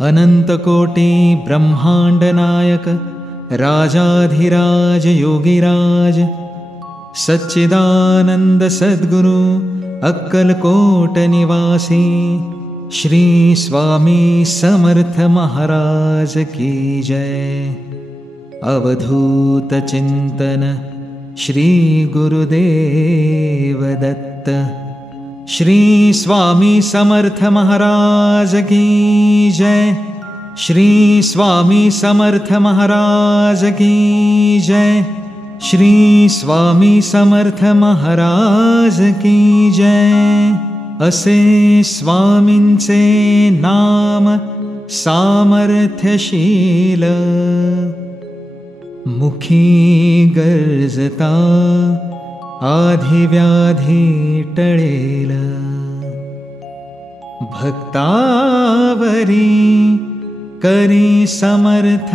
अनंतकोटि ब्रह्मांड नायक राजाधिराज योगिराज सच्चिदानंद सद्गुरु अक्कलकोट निवासी श्री स्वामी समर्थ महाराज की जय। अवधूत चिंतन श्री गुरुदेव दत्त। श्री स्वामी समर्थ महाराज की जय। श्री स्वामी समर्थ महाराज की जय। श्री स्वामी समर्थ महाराज की जय। असे स्वामींचे नाम सामर्थ्यशील, मुखी गर्जता आधिव्याधी टळेल। भक्तावरी करी समर्थ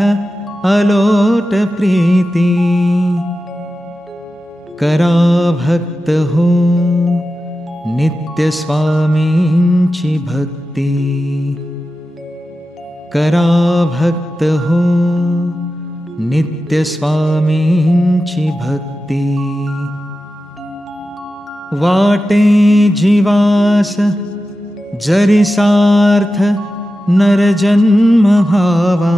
अलोट प्रीती। करा भक्त हो नित्य स्वामींची भक्ती। करा भक्त हो नित्य स्वामींची भक्ती। वाटे जीवास जरी सार्थ नरजन्म व्हावा।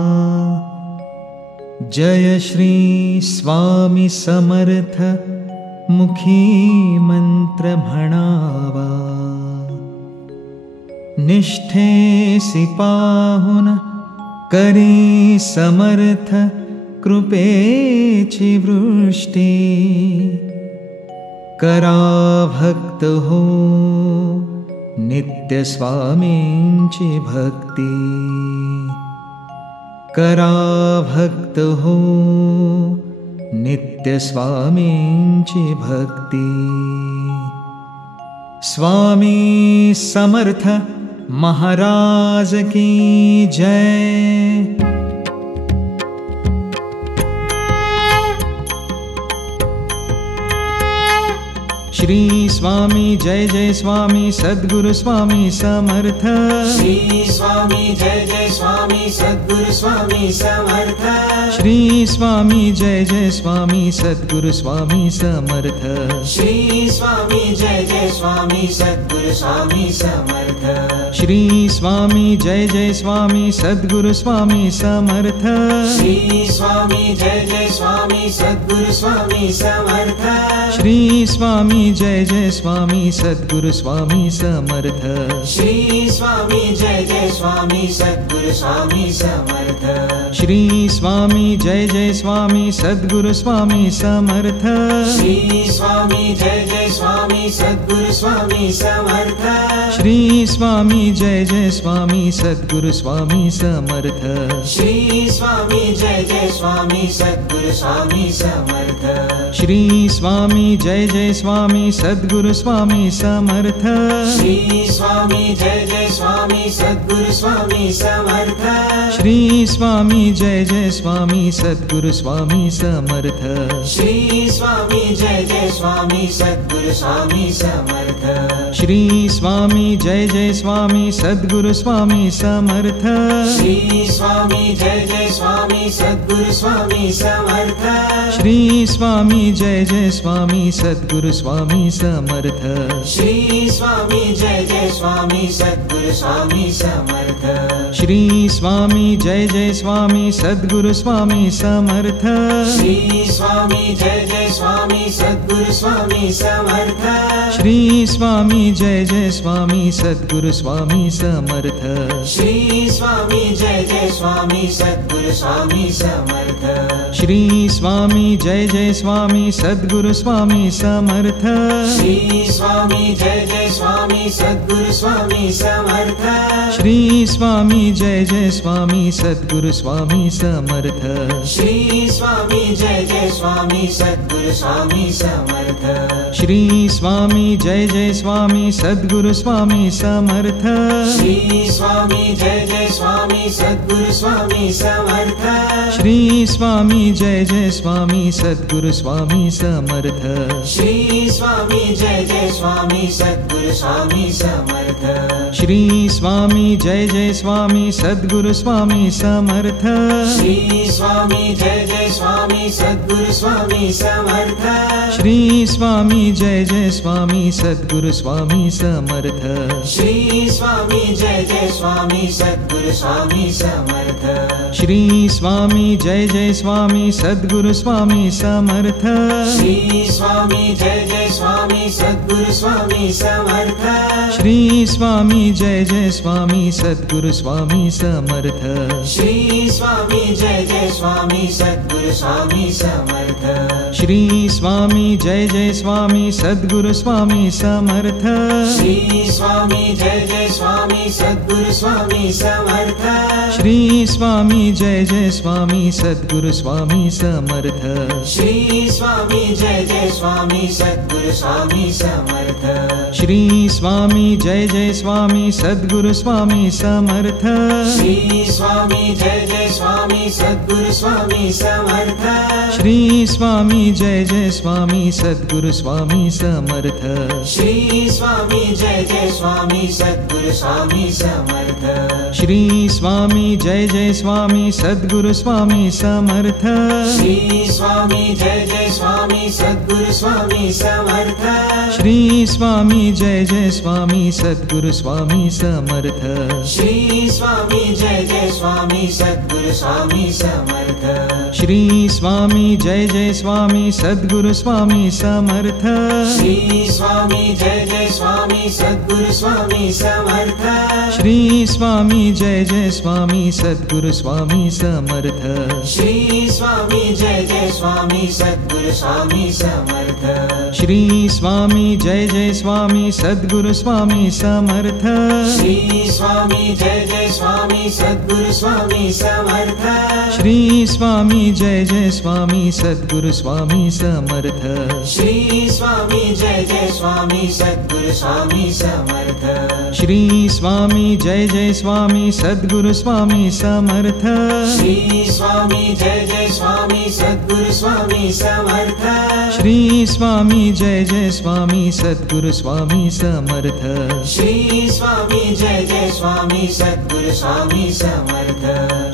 जय श्री स्वामी समर्थ मुखी मंत्र म्हणावा। निष्ठेसी पाहुन करी समर्थ कृपेची वृष्टी। करा भक्त हो नित्य स्वामींची भक्ती। करा भक्त हो नित्य स्वामींची भक्ती। स्वामी समर्थ महाराज की जय। श्री स्वामी जय जय स्वामी सद्गुरु स्वामी समर्थ। श्री स्वामी जय जय स्वामी सद्गुरु स्वामी समर्थ। श्री स्वामी जय जय स्वामी सद्गुरु स्वामी समर्थ। श्री स्वामी जय जय स्वामी सद्गुरु स्वामी समर्थ। श्री स्वामी जय जय स्वामी सद्गुरु स्वामी समर्थ। श्री स्वामी जय जय स्वामी सद्गुरु स्वामी समर्थ। श्री स्वामी जय जय स्वामी सद्गुरु स्वामी समर्थ। श्री स्वामी जय जय स्वामी सद्गुरु स्वामी समर्थ। श्री स्वामी जय जय स्वामी सद्गुरु स्वामी समर्थ। श्री स्वामी जय जय स्वामी सद्गुरु स्वामी समर्थ। श्री स्वामी जय जय स्वामी सद्गुरु स्वामी समर्थ। श्री स्वामी जय जय स्वामी सद्गुरु स्वामी समर्थ। श्री स्वामी जय जय स्वामी सद्गुरु स्वामी समर्थ। श्री स्वामी जय जय स्वामी सद्गुरु स्वामी समर्थ। श्री स्वामी जय जय स्वामी सद्गुरु स्वामी समर्थ। श्री स्वामी जय जय स्वामी सद्गुरु स्वामी समर्थ। श्री स्वामी जय जय स्वामी सद्गुरु स्वामी समर्थ। श्री स्वामी जय जय स्वामी सद्गुरु स्वामी समर्थ। श्री स्वामी जय जय स्वामी सद्गुरु स्वामी समर्थ। श्री स्वामी जय जय स्वामी सद्गुरु स्वामी समर्थ। श्री स्वामी जय जय स्वामी सद्गुरु स्वामी समर्थ। श्री स्वामी जय जय स्वामी सद्गुरु स्वामी समर्थ। श्री स्वामी जय जय स्वामी सद्गुरु स्वामी समर्थ। श्री स्वामी जय जय स्वामी सद्गुरु स्वामी समर्थ। श्री स्वामी जय जय स्वामी सद्गुरु स्वामी समर्थ। श्री स्वामी जय जय स्वामी सद्गुरु स्वामी समर्थ। श्री स्वामी जय जय स्वामी सद्गुरु स्वामी समर्थ। श्री स्वामी जय जय स्वामी सद्गुरु सद्गुरु स्वामी समर्थ। श्री स्वामी जय जय स्वामी सद्गुरु स्वामी समर्थ। श्री स्वामी जय जय स्वामी सद्गुरु स्वामी समर्थ। श्री स्वामी जय जय स्वामी सद्गुरु स्वामी समर्थ। श्री स्वामी जय जय स्वामी सद्गुरु स्वामी समर्थ। श्री स्वामी जय जय स्वामी सद्गुरु स्वामी समर्थ। श्री स्वामी जय जय स्वामी सद्गुरु स्वामी समर्थ। श्री स्वामी जय जय स्वामी सद्गुरु स्वामी समर्थ। श्री स्वामी जय जय स्वामी सद्गुरु स्वामी समर्थ। श्री स्वामी जय जय स्वामी सद्गुरु स्वामी समर्थ। श्री स्वामी जय जय स्वामी सद्गुरु स्वामी समर्थ। श्री स्वामी जय जय स्वामी सद्गुरु स्वामी समर्थ। श्री स्वामी जय जय स्वामी सद्गुरु स्वामी समर्थ। श्री स्वामी जय जय स्वामी सद्गुरु स्वामी समर्थ। श्री स्वामी जय जय स्वामी सद्गुरु स्वामी समर्थ। श्री स्वामी जय जय स्वामी सद्गुरु स्वामी समर्थ। श्री स्वामी जय जय स्वामी सद्गुरु स्वामी समर्थ। श्री स्वामी जय जय स्वामी सद्गुरु स्वामी समर्थ। श्री स्वामी जय जय स्वामी सद्गुरु स्वामी समर्थ। श्री स्वामी जय जय स्वामी सद्गुरु स्वामी समर्थ। श्री स्वामी जय जय स्वामी सद्गुरु स्वामी समर्थ। श्री स्वामी जय जय स्वामी सद्गुरु स्वामी समर्थ। श्री स्वामी जय जय स्वामी सद्गुरु स्वामी समर्थ। श्री स्वामी जय जय स्वामी सद्गुरु स्वामी समर्थ। श्री स्वामी जय जय स्वामी सद्गुरु स्वामी समर्थ। श्री स्वामी जय जय स्वामी सद्गुरु स्वामी समर्थ। श्री स्वामी जय जय स्वामी सद्गुरु स्वामी समर्थ। श्री स्वामी जय जय स्वामी सद्गुरु स्वामी समर्थ। श्री स्वामी जय जय स्वामी सद्गुरु स्वामी समर्थ। श्री स्वामी जय जय स्वामी सद्गुरु स्वामी समर्थ। श्री स्वामी जय जय स्वामी सद्गुरु स्वामी समर्थ। श्री स्वामी जय जय स्वामी सद्गुरु स्वामी समर्थ। श्री स्वामी जय जय स्वामी सद्गुरु स्वामी समर्थ। श्री स्वामी जय जय स्वामी सद्गुरु स्वामी समर्थ। श्री स्वामी जय जय स्वामी सद्गुरु स्वामी समर्थ। श्री स्वामी जय जय स्वामी सद्गुरु स्वामी समर्थ। श्री स्वामी जय जय स्वामी सद्गुरु स्वामी समर्थ। श्री स्वामी जय जय स्वामी सद्गुरु स्वामी समर्थ।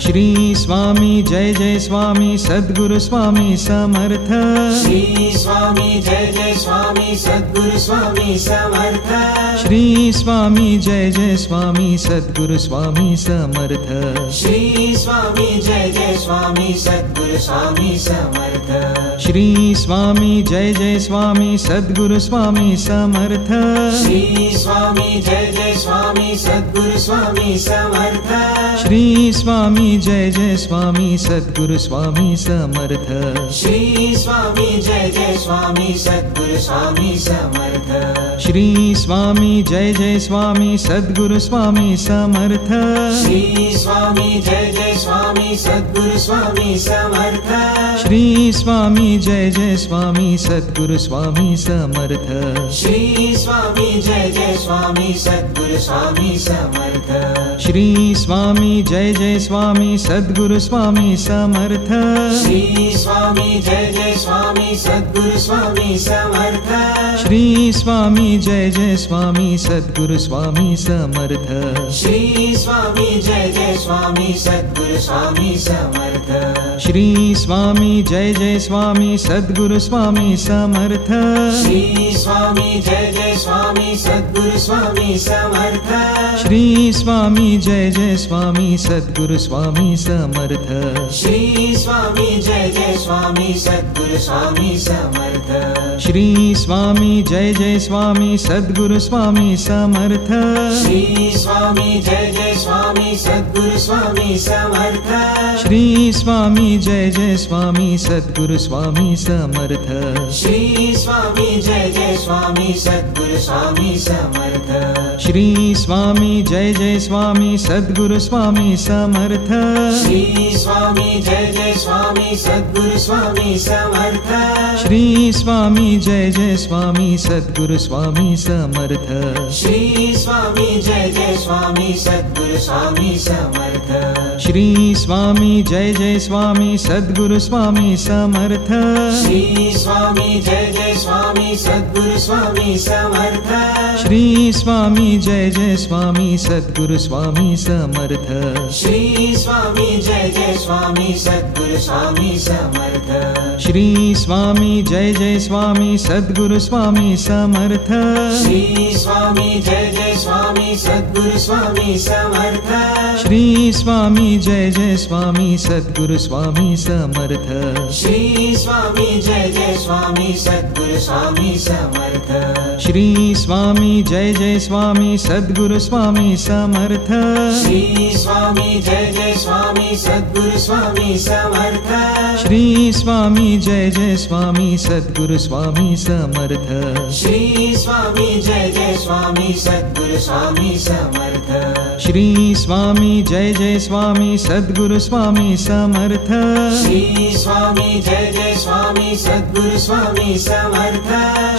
श्री स्वामी जय जय स्वामी सद्गुरु स्वामी समर्थ। श्री स्वामी जय जय स्वामी सद्गुरु स्वामी समर्थ। श्री स्वामी जय जय स्वामी सद्गुरु स्वामी समर्थ। श्री स्वामी जय जय स्वामी सद्गुरु स्वामी समर्थ। श्री स्वामी जय जय स्वामी सद्गुरु स्वामी समर्थ। श्री स्वामी जय जय स्वामी सद्गुरु स्वामी समर्थ। श्री स्वामी जय जय स्वामी सद्गुरु स्वामी समर्थ। श्री स्वामी जय जय स्वामी सद्गुरु स्वामी समर्थ। श्री स्वामी जय जय स्वामी सद्गुरु स्वामी समर्थ। श्री स्वामी जय जय स्वामी सद्गुरु स्वामी समर्थ। श्री स्वामी जय जय स्वामी सद्गुरु स्वामी समर्थ। श्री स्वामी जय जय स्वामी सद्गुरु स्वामी समर्थ। श्री स्वामी जय जय स्वामी सद्गुरु स्वामी समर्थ। श्री स्वामी जय जय स्वामी सद्गुरु स्वामी समर्थ। श्री स्वामी जय जय स्वामी सद्गुरु स्वामी समर्थ। श्री स्वामी जय जय स्वामी सद्गुरु स्वामी समर्थ। श्री स्वामी जय जय स्वामी सद्गुरु स्वामी समर्थ। श्री स्वामी जय जय स्वामी सद्गुरु स्वामी समर्थ। श्री स्वामी जय जय स्वामी सद्गुरु स्वामी समर्थ। श्री स्वामी जय जय स्वामी सद्गुरु स्वामी समर्थ। श्री स्वामी जय जय स्वामी सद्गुरु स्वामी समर्थ। श्री स्वामी जय जय स्वामी सद्गुरु स्वामी समर्थ। श्री स्वामी जय जय स्वामी सद्गुरु स्वामी समर्थ। श्री स्वामी जय जय स्वामी सद्गुरु स्वामी समर्थ। श्री स्वामी जय स्वामी सद्गुरु स्वामी समर्थ। श्री स्वामी जय स्वामी सद्गुरु स्वामी समर्थ। श्री स्वामी जय स्वामी सद्गुरु स्वामी समर्थ। श्री स्वामी जय स्वामी सद्गुरु स्वामी समर्थ। श्री स्वामी जय स्वामी सद्गुरु स्वामी समर्थ। श्री स्वामी जय स्वामी सद्गुरु स्वामी समर्थ। श्री स्वामी जय स्वामी सद्गुरु स्वामी समर्थ। श्री स्वामी जय स्वामी सद्गुरु स्वामी समर्थ। श्री स्वामी जय स्वामी सद्गुरु स्वामी समर्थ। श्री स्वामी जय स्वामी सद्गुरु स्वामी समर्थ। श्री स्वामी जय स्वामी सद्गुरु स्वामी समर्थ। श्री स्वामी जय स्वामी सद्गुरु स्वामी समर्थ। श्री स्वामी जय स्वामी सद्गुरु स्वामी समर्थ। श्री स्वामी जय स्वामी सद्गुरु स्वामी समर्थ। श्री स्वामी जय स्वामी सद्गुरु स्वामी समर्थ। श्री स्वामी जय स्वामी सद्गुरु स्वामी समर्थ। श्री स्वामी जय स्वामी सद्गुरु स्वामी समर्थ।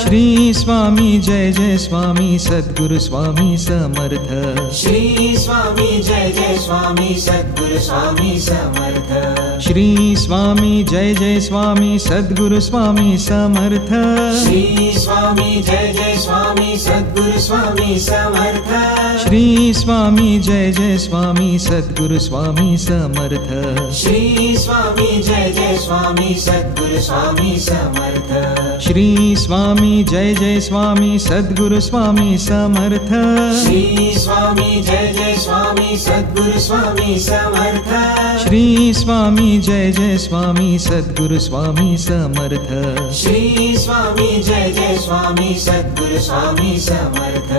श्री स्वामी जय स्वामी सद्गुरु स्वामी समर्थ। श्री स्वामी जय स्वामी सद्गुरु स्वामी समर्थ। श्री स्वामी जय स्वामी सद्गुरु स्वामी समर्थ। श्री स्वामी जय स्वामी सद्गुरु स्वामी समर्थ। श्री स्वामी जय स्वामी सद्गुरु स्वामी समर्थ। श्री स्वामी जय स्वामी सद्गुरु स्वामी समर्थ। श्री स्वामी जय स्वामी सद्गुरु स्वामी समर्थ। श्री स्वामी जय स्वामी सद्गुरु स्वामी समर्थ। श्री स्वामी जय स्वामी सद्गुरु स्वामी समर्थ। श्री स्वामी जय स्वामी सद्गुरु स्वामी समर्थ।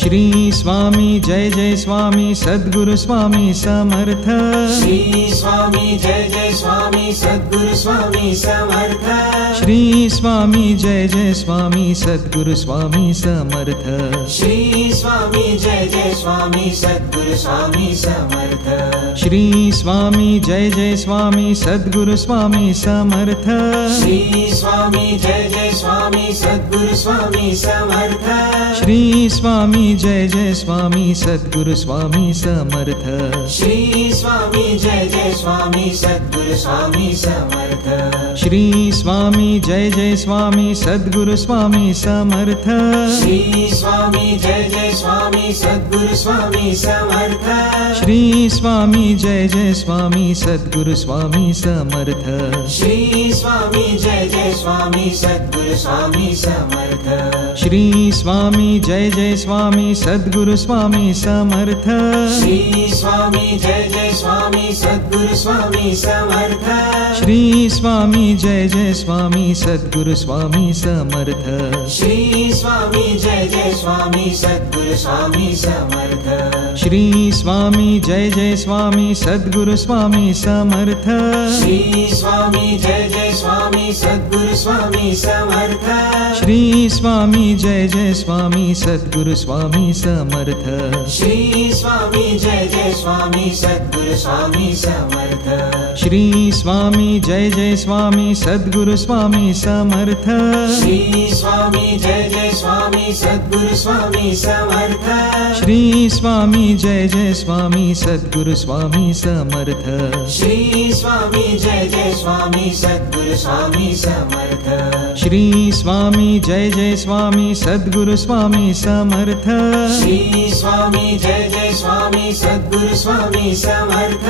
श्री स्वामी जय स्वामी सद्गुरु स्वामी समर्थ। श्री स्वामी जय स्वामी सद्गुरु स्वामी समर्थ। श्री स्वामी जय स्वामी सद्गुरु स्वामी समर्थ। श्री स्वामी जय स्वामी सद्गुरु स्वामी समर्थ। श्री स्वामी जय स्वामी सद्गुरु स्वामी समर्थ। श्री स्वामी जय स्वामी सद्गुरु स्वामी समर्थ। श्री स्वामी जय स्वामी सद्गुरु स्वामी समर्थ। श्री स्वामी जय स्वामी सद्गुरु स्वामी समर्थ। श्री स्वामी जय स्वामी सद्गुरु स्वामी समर्थ। श्री स्वामी जय स्वामी सद्गुरु स्वामी समर्थ। श्री स्वामी जय स्वामी सद्गुरु स्वामी समर्थ। श्री स्वामी जय स्वामी सद्गुरु स्वामी समर्थ। श्री स्वामी जय स्वामी सद्गुरु स्वामी समर्थ। श्री स्वामी जय स्वामी सद्गुरु स्वामी समर्थ। श्री स्वामी जय स्वामी सद्गुरु स्वामी समर्थ। श्री स्वामी जय स्वामी सद्गुरु स्वामी समर्थ। श्री स्वामी जय स्वामी सद्गुरु स्वामी समर्थ। श्री स्वामी जय स्वामी सद्गुरु स्वामी समर्थ। श्री स्वामी जय स्वामी सद्गुरु स्वामी समर्थ। श्री स्वामी जय स्वामी सद्गुरु स्वामी समर्थ। श्री स्वामी जय स्वामी सद्गुरु स्वामी समर्थ। श्री स्वामी जय स्वामी सद्गुरु स्वामी समर्थ। श्री स्वामी जय स्वामी सद्गुरु स्वामी समर्थ। श्री स्वामी जय स्वामी सद्गुरु स्वामी समर्थ। श्री स्वामी जय स्वामी सद्गुरु स्वामी समर्थ। श्री स्वामी जय स्वामी सद्गुरु स्वामी समर्थ।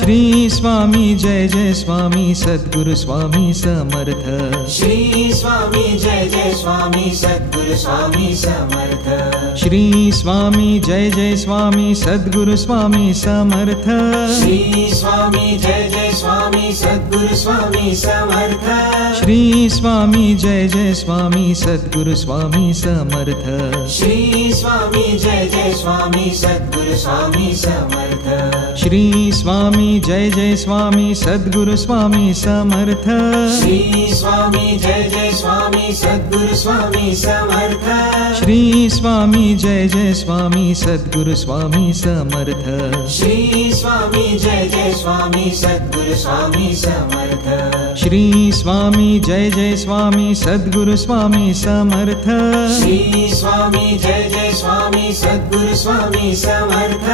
श्री स्वामी जय स्वामी सद्गुरु स्वामी समर्थ। श्री स्वामी जय स्वामी सद्गुरु स्वामी समर्थ। श्री स्वामी जय स्वामी सद्गुरु स्वामी समर्थ। श्री स्वामी जय स्वामी सद्गुरु स्वामी समर्थ। श्री स्वामी जय स्वामी सद्गुरु स्वामी समर्थ। श्री स्वामी जय स्वामी सद्गुरु स्वामी समर्थ। श्री स्वामी जय स्वामी सद्गुरु स्वामी समर्थ। श्री स्वामी जय स्वामी सद्गुरु स्वामी समर्थ। श्री स्वामी जय स्वामी सद्गुरु स्वामी स्वामी समर्थ। श्री स्वामी जय जय स्वामी सद्गुरु स्वामी समर्थ। श्री स्वामी जय जय स्वामी सद्गुरु स्वामी समर्थ। श्री स्वामी जय जय स्वामी सद्गुरु स्वामी समर्थ।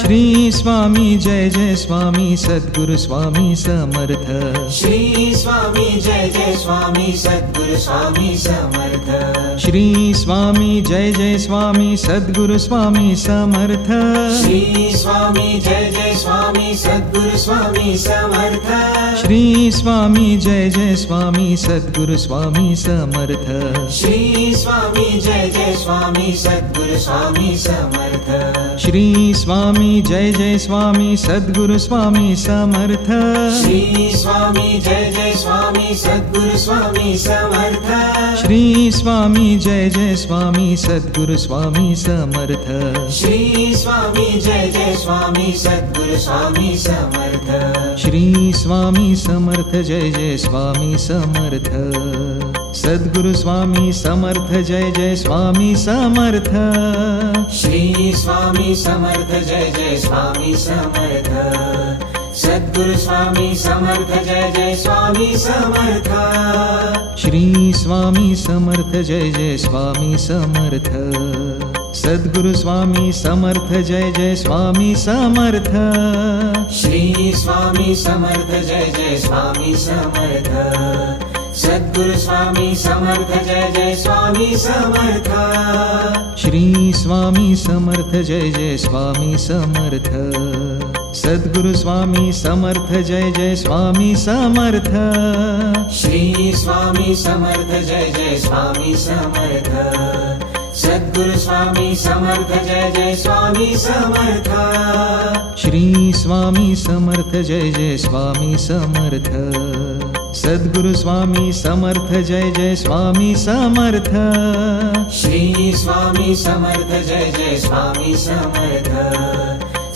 श्री स्वामी जय जय स्वामी सद्गुरु स्वामी समर्थ। श्री स्वामी जय जय स्वामी सद्गुरु स्वामी समर्थ। श्री स्वामी जय जय स्वामी सद्गुरु स्वामी समर्थ। श्री स्वामी जय जय स्वामी सद्गुरु स्वामी समर्थ। श्री स्वामी जय जय स्वामी सद्गुरु स्वामी समर्थ। श्री स्वामी जय जय स्वामी सद्गुरु स्वामी समर्थ। श्री स्वामी जय जय स्वामी सद्गुरु स्वामी समर्थ। श्री स्वामी जय जय स्वामी सद्गुरु स्वामी समर्थ। श्री स्वामी जय जय स्वामी सद्गुरु स्वामी समर्थ। श्री स्वामी जय जय स्वामी सद्गुरु स्वामी समर्थ। श्री स्वामी समर्थ जय जय स्वामी समर्थ। सद्गुरु स्वामी समर्थ जय जय स्वामी समर्थ। श्री स्वामी समर्थ जय जय स्वामी समर्थ। सद्गुरु स्वामी समर्थ जय जय स्वामी समर्थ। श्री स्वामी समर्थ जय जय स्वामी समर्थ। सद्गुरु स्वामी समर्थ जय जय स्वामी समर्थ। श्री स्वामी समर्थ जय जय स्वामी समर्थ। सद्गुरु स्वामी समर्थ जय जय स्वामी समर्थ। श्री स्वामी समर्थ जय जय स्वामी समर्थ। सद्गुरु स्वामी समर्थ जय जय स्वामी समर्थ। श्री स्वामी समर्थ जय जय स्वामी समर्थ। सद्गुरु स्वामी समर्थ जय जय स्वामी समर्थ। श्री स्वामी समर्थ जय जय स्वामी समर्थ। सद्गुरु स्वामी समर्थ जय जय स्वामी समर्थ। श्री स्वामी समर्थ जय जय स्वामी समर्थ।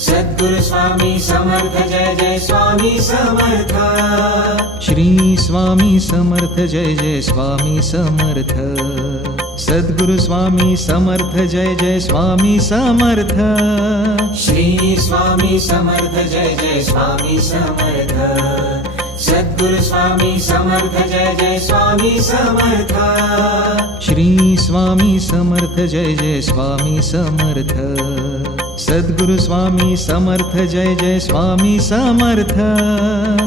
सद्गुरु स्वामी समर्थ जय जय स्वामी समर्थ। श्री स्वामी समर्थ जय जय स्वामी समर्थ। सद्गुरु स्वामी समर्थ जय जय स्वामी समर्थ। श्री स्वामी समर्थ जय जय स्वामी समर्थ। सद्गुरु स्वामी समर्थ जय जय स्वामी समर्थ। श्री स्वामी समर्थ जय जय स्वामी समर्थ। सद्गुरु स्वामी समर्थ जय जय स्वामी समर्थ।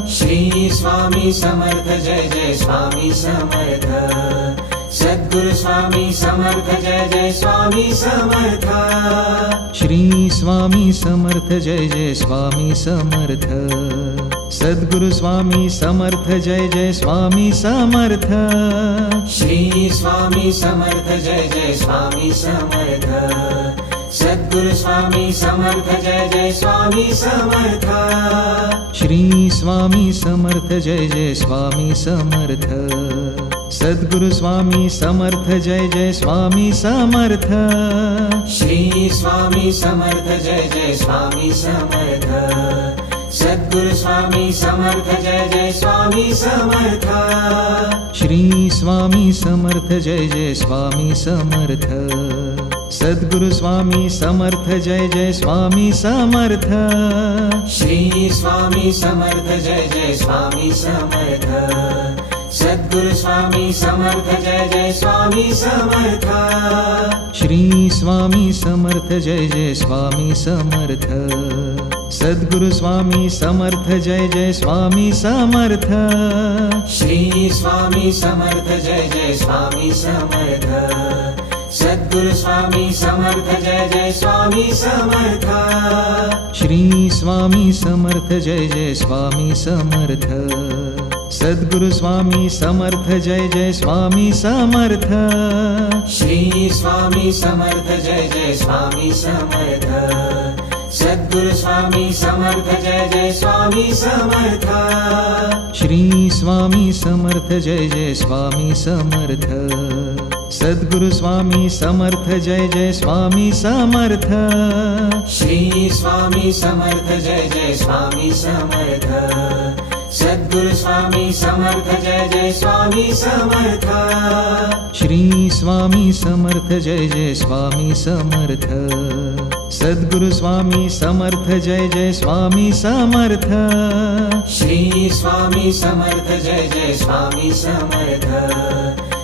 श्री स्वामी समर्थ जय जय स्वामी समर्थ। सद्गुरु स्वामी समर्थ जय जय स्वामी समर्थ। श्री स्वामी समर्थ जय जय स्वामी समर्थ। सद्गुरु स्वामी समर्थ जय जय स्वामी समर्थ। श्री स्वामी समर्थ जय जय स्वामी समर्थ। सद्गुरु स्वामी समर्थ जय जय स्वामी समर्थ। श्री स्वामी समर्थ जय जय स्वामी समर्थ। सद्गुरु स्वामी समर्थ जय जय स्वामी समर्थ। श्री स्वामी समर्थ जय जय स्वामी समर्थ। सद्गुरु स्वामी समर्थ जय जय स्वामी समर्थ। श्री स्वामी समर्थ जय जय स्वामी समर्थ। सद्गुरु स्वामी समर्थ जय जय स्वामी समर्थ। श्री स्वामी समर्थ जय जय स्वामी समर्थ। सद्गुरु स्वामी समर्थ जय जय स्वामी समर्थ। श्री स्वामी समर्थ जय जय स्वामी समर्थ। सद्गुरु स्वामी समर्थ जय जय स्वामी समर्थ। श्री स्वामी समर्थ जय जय स्वामी समर्थ। सद्गुरु स्वामी समर्थ जय जय स्वामी समर्थ। श्री स्वामी समर्थ जय जय स्वामी समर्थ। सद्गुरु स्वामी समर्थ जय जय स्वामी समर्थ। श्री स्वामी समर्थ जय जय स्वामी समर्थ। सद्गुरु स्वामी समर्थ जय जय स्वामी समर्थ। श्री स्वामी समर्थ जय जय स्वामी समर्थ। सद्गुरु स्वामी समर्थ जय जय स्वामी समर्थ। श्री स्वामी समर्थ जय जय स्वामी समर्थ। सद्गुरु स्वामी समर्थ जय जय स्वामी समर्थ। श्री स्वामी समर्थ जय जय स्वामी समर्थ। सद्गुरु स्वामी समर्थ जय जय स्वामी समर्थ। श्री स्वामी समर्थ जय जय स्वामी समर्थ।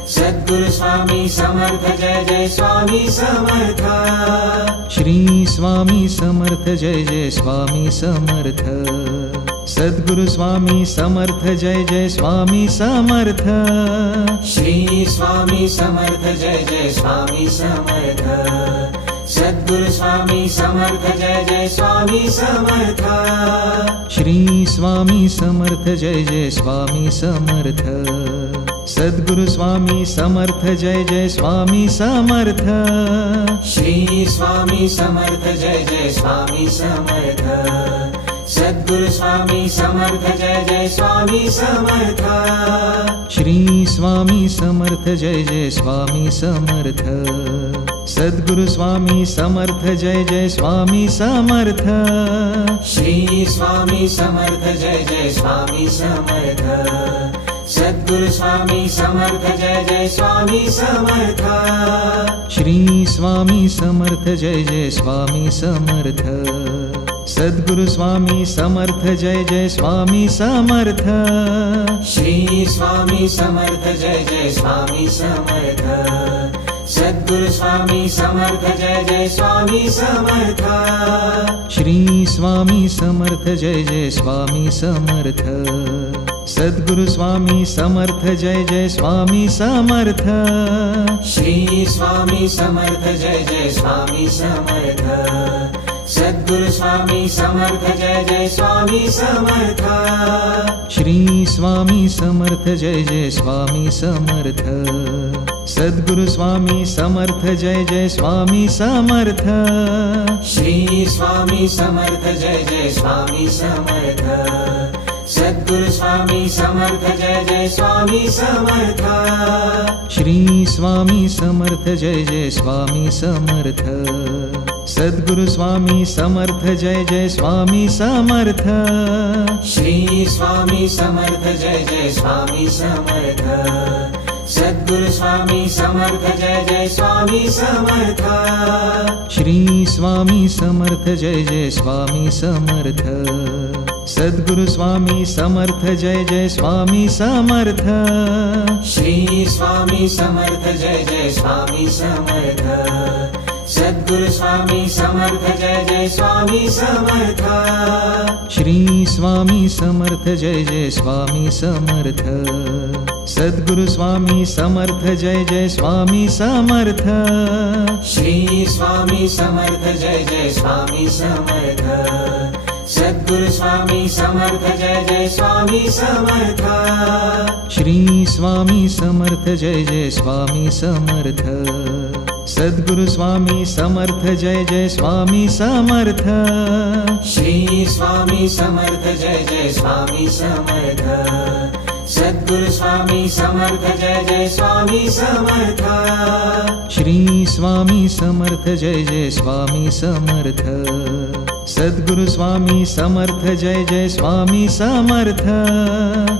सद्गुरु स्वामी समर्थ जय जय स्वामी समर्थ। श्री स्वामी समर्थ जय जय स्वामी समर्थ। सद्गुरु स्वामी समर्थ जय जय स्वामी समर्थ। श्री स्वामी समर्थ जय जय स्वामी समर्थ। सद्गुरु स्वामी समर्थ जय जय स्वामी समर्थ। श्री स्वामी समर्थ जय जय स्वामी समर्थ। सद्गुरु स्वामी समर्थ जय जय स्वामी समर्थ। श्री स्वामी समर्थ जय जय स्वामी समर्थ। सद्गुरु स्वामी समर्थ जय जय स्वामी समर्थ। श्री स्वामी समर्थ जय जय स्वामी समर्थ। सद्गुरु स्वामी समर्थ जय जय स्वामी समर्थ। श्री स्वामी समर्थ जय जय स्वामी समर्थ। सद्गुरु स्वामी समर्थ जय जय स्वामी समर्थ। श्री स्वामी समर्थ जय जय स्वामी समर्थ। सद्गुरु स्वामी समर्थ जय जय स्वामी समर्थ। श्री स्वामी समर्थ जय जय स्वामी समर्थ। सद्गुरु स्वामी समर्थ जय जय स्वामी समर्थ। श्री स्वामी समर्थ जय जय स्वामी समर्थ। सद्गुरु स्वामी समर्थ जय जय स्वामी समर्थ। श्री स्वामी समर्थ जय जय स्वामी समर्थ। सद्गुरु स्वामी समर्थ जय जय स्वामी समर्थ। श्री स्वामी समर्थ जय जय स्वामी समर्थ। सद्गुरु स्वामी समर्थ जय जय स्वामी समर्थ। श्री स्वामी समर्थ जय जय स्वामी समर्थ। सद्गुरु स्वामी समर्थ जय जय स्वामी समर्थ। श्री स्वामी समर्थ जय जय स्वामी समर्थ। सद्गुरु स्वामी समर्थ जय जय स्वामी समर्थ। श्री स्वामी समर्थ जय जय स्वामी समर्थ। सद्गुरु स्वामी समर्थ जय जय स्वामी समर्थ। श्री स्वामी समर्थ जय जय स्वामी समर्थ। सद्गुरु स्वामी समर्थ जय जय स्वामी समर्थ। श्री स्वामी समर्थ जय जय स्वामी समर्थ। सद्गुरु स्वामी समर्थ जय जय स्वामी समर्थ। श्री स्वामी समर्थ जय जय स्वामी समर्थ। सद्गुरु स्वामी समर्थ जय जय स्वामी समर्थ। श्री स्वामी समर्थ जय जय स्वामी समर्थ। सद्गुरु स्वामी समर्थ जय जय स्वामी समर्थ। श्री स्वामी समर्थ जय जय स्वामी समर्थ। सद्गुरु स्वामी समर्थ जय जय स्वामी समर्थ। श्री स्वामी समर्थ जय जय स्वामी समर्थ। सद्गुरु स्वामी समर्थ जय जय स्वामी समर्थ। श्री स्वामी समर्थ जय जय स्वामी समर्थ। सद्गुरु स्वामी समर्थ जय जय स्वामी समर्थ।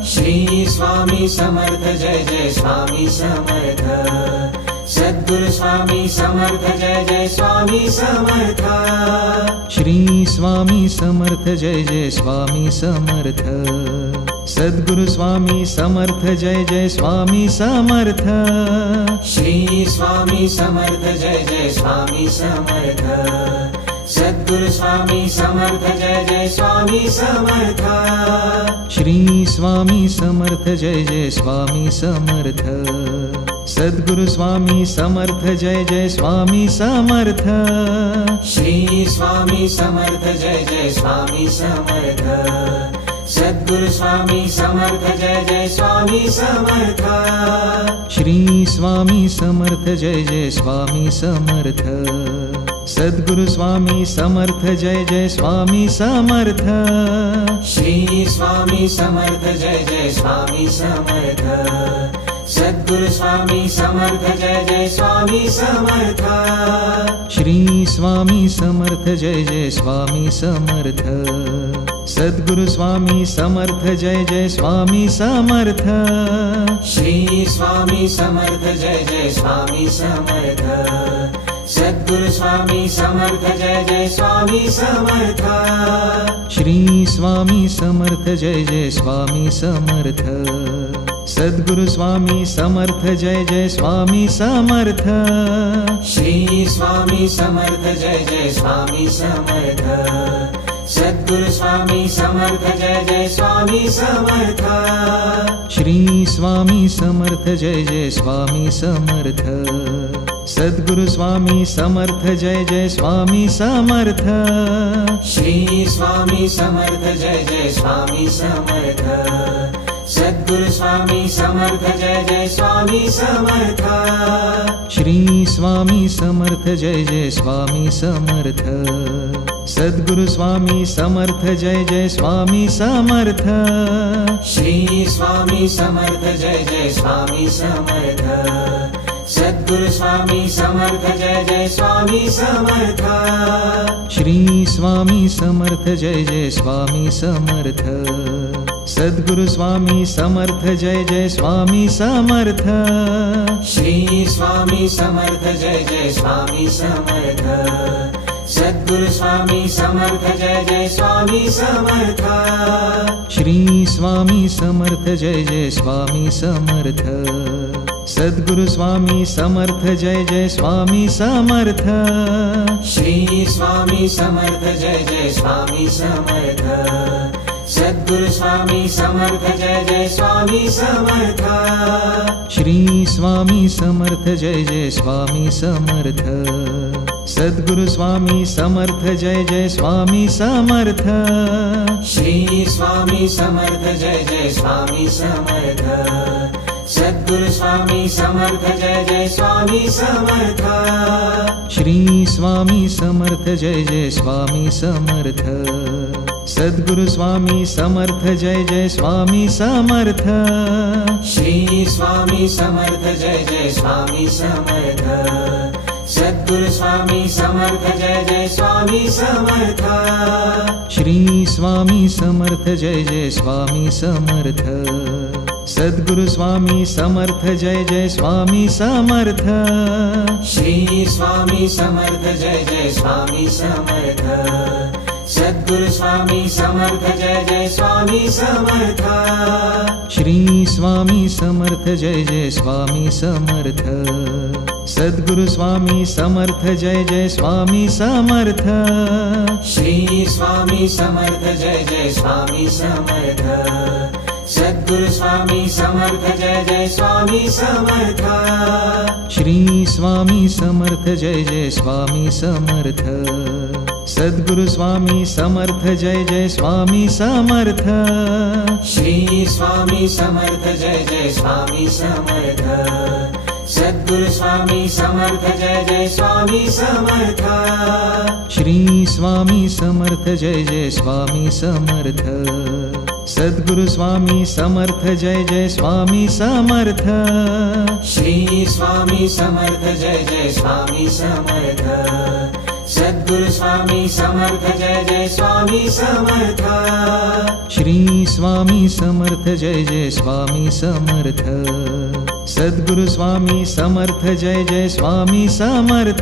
श्री स्वामी समर्थ जय जय स्वामी समर्थ। सद्गुरु स्वामी समर्थ जय जय स्वामी समर्थ। श्री स्वामी समर्थ जय जय स्वामी समर्थ। सद्गुरु स्वामी समर्थ जय जय स्वामी समर्थ। श्री स्वामी समर्थ जय जय स्वामी समर्थ। सद्गुरु स्वामी समर्थ जय जय स्वामी समर्थ। श्री स्वामी समर्थ जय जय स्वामी समर्थ। सद्गुरु स्वामी समर्थ जय जय स्वामी समर्थ। श्री स्वामी समर्थ जय जय स्वामी समर्थ। सद्गुरु स्वामी समर्थ जय जय स्वामी समर्थ। श्री स्वामी समर्थ जय जय स्वामी समर्थ। सद्गुरु स्वामी समर्थ जय जय स्वामी समर्थ। श्री स्वामी समर्थ जय जय स्वामी समर्थ। सद्गुरु स्वामी समर्थ जय जय स्वामी समर्थ। श्री स्वामी समर्थ जय जय स्वामी समर्थ। सद्गुरु स्वामी समर्थ जय जय स्वामी समर्थ। श्री स्वामी समर्थ जय जय स्वामी समर्थ। सद्गुरु स्वामी समर्थ जय जय स्वामी समर्थ। श्री स्वामी समर्थ जय जय स्वामी समर्थ। सद्गुरु स्वामी समर्थ जय जय स्वामी समर्थ। श्री स्वामी समर्थ जय जय स्वामी समर्थ। सद्गुरु स्वामी समर्थ जय जय स्वामी समर्थ। श्री स्वामी समर्थ जय जय स्वामी समर्थ। सद्गुरु स्वामी समर्थ जय जय स्वामी समर्थ। श्री स्वामी समर्थ जय जय स्वामी समर्थ। सद्गुरु स्वामी समर्थ जय जय स्वामी समर्थ। श्री स्वामी समर्थ जय जय स्वामी समर्थ। सद्गुरु स्वामी समर्थ जय जय स्वामी समर्थ। श्री स्वामी समर्थ जय जय स्वामी समर्थ। सद्गुरु स्वामी समर्थ जय जय स्वामी समर्थ। श्री स्वामी समर्थ जय जय स्वामी समर्थ। सद्गुरु स्वामी समर्थ जय जय स्वामी समर्थ। श्री स्वामी समर्थ जय जय स्वामी समर्थ। सद्गुरु स्वामी समर्थ जय जय स्वामी समर्थ। श्री स्वामी समर्थ जय जय स्वामी समर्थ। सद्गुरु स्वामी समर्थ जय जय स्वामी समर्थ। श्री स्वामी समर्थ जय जय स्वामी समर्थ। सद्गुरु स्वामी समर्थ जय जय स्वामी समर्थ। श्री स्वामी समर्थ जय जय स्वामी समर्थ। सद्गुरु स्वामी समर्थ जय जय स्वामी समर्थ। श्री स्वामी समर्थ जय जय स्वामी समर्थ। सद्गुरु स्वामी समर्थ जय जय स्वामी समर्थ। श्री स्वामी समर्थ जय जय स्वामी समर्थ। सद्गुरु स्वामी समर्थ जय जय स्वामी समर्थ। श्री स्वामी समर्थ जय जय स्वामी समर्थ। सद्गुरु स्वामी समर्थ जय जय स्वामी समर्थ। श्री स्वामी समर्थ जय जय स्वामी समर्थ। सद्गुरु स्वामी समर्थ जय जय स्वामी समर्थ। श्री स्वामी समर्थ जय जय स्वामी समर्थ। सद्गुरु स्वामी समर्थ जय जय स्वामी समर्थ। श्री स्वामी समर्थ जय जय स्वामी समर्थ। सद्गुरु स्वामी समर्थ जय जय स्वामी समर्थ। श्री स्वामी समर्थ जय जय स्वामी समर्थ। सद्गुरु स्वामी समर्थ जय जय स्वामी समर्थ। श्री स्वामी समर्थ जय जय स्वामी समर्थ। सद्गुरु स्वामी समर्थ जय जय स्वामी समर्थ। श्री स्वामी समर्थ जय जय स्वामी समर्थ। सद्गुरु स्वामी समर्थ जय जय स्वामी समर्थ। श्री स्वामी समर्थ जय जय स्वामी समर्थ। सद्गुरु स्वामी समर्थ जय जय स्वामी समर्थ। श्री स्वामी समर्थ जय जय स्वामी समर्थ। सद्गुरु स्वामी समर्थ जय जय स्वामी समर्थ। श्री स्वामी समर्थ जय जय स्वामी समर्थ। सद्गुरु स्वामी समर्थ जय जय स्वामी समर्थ।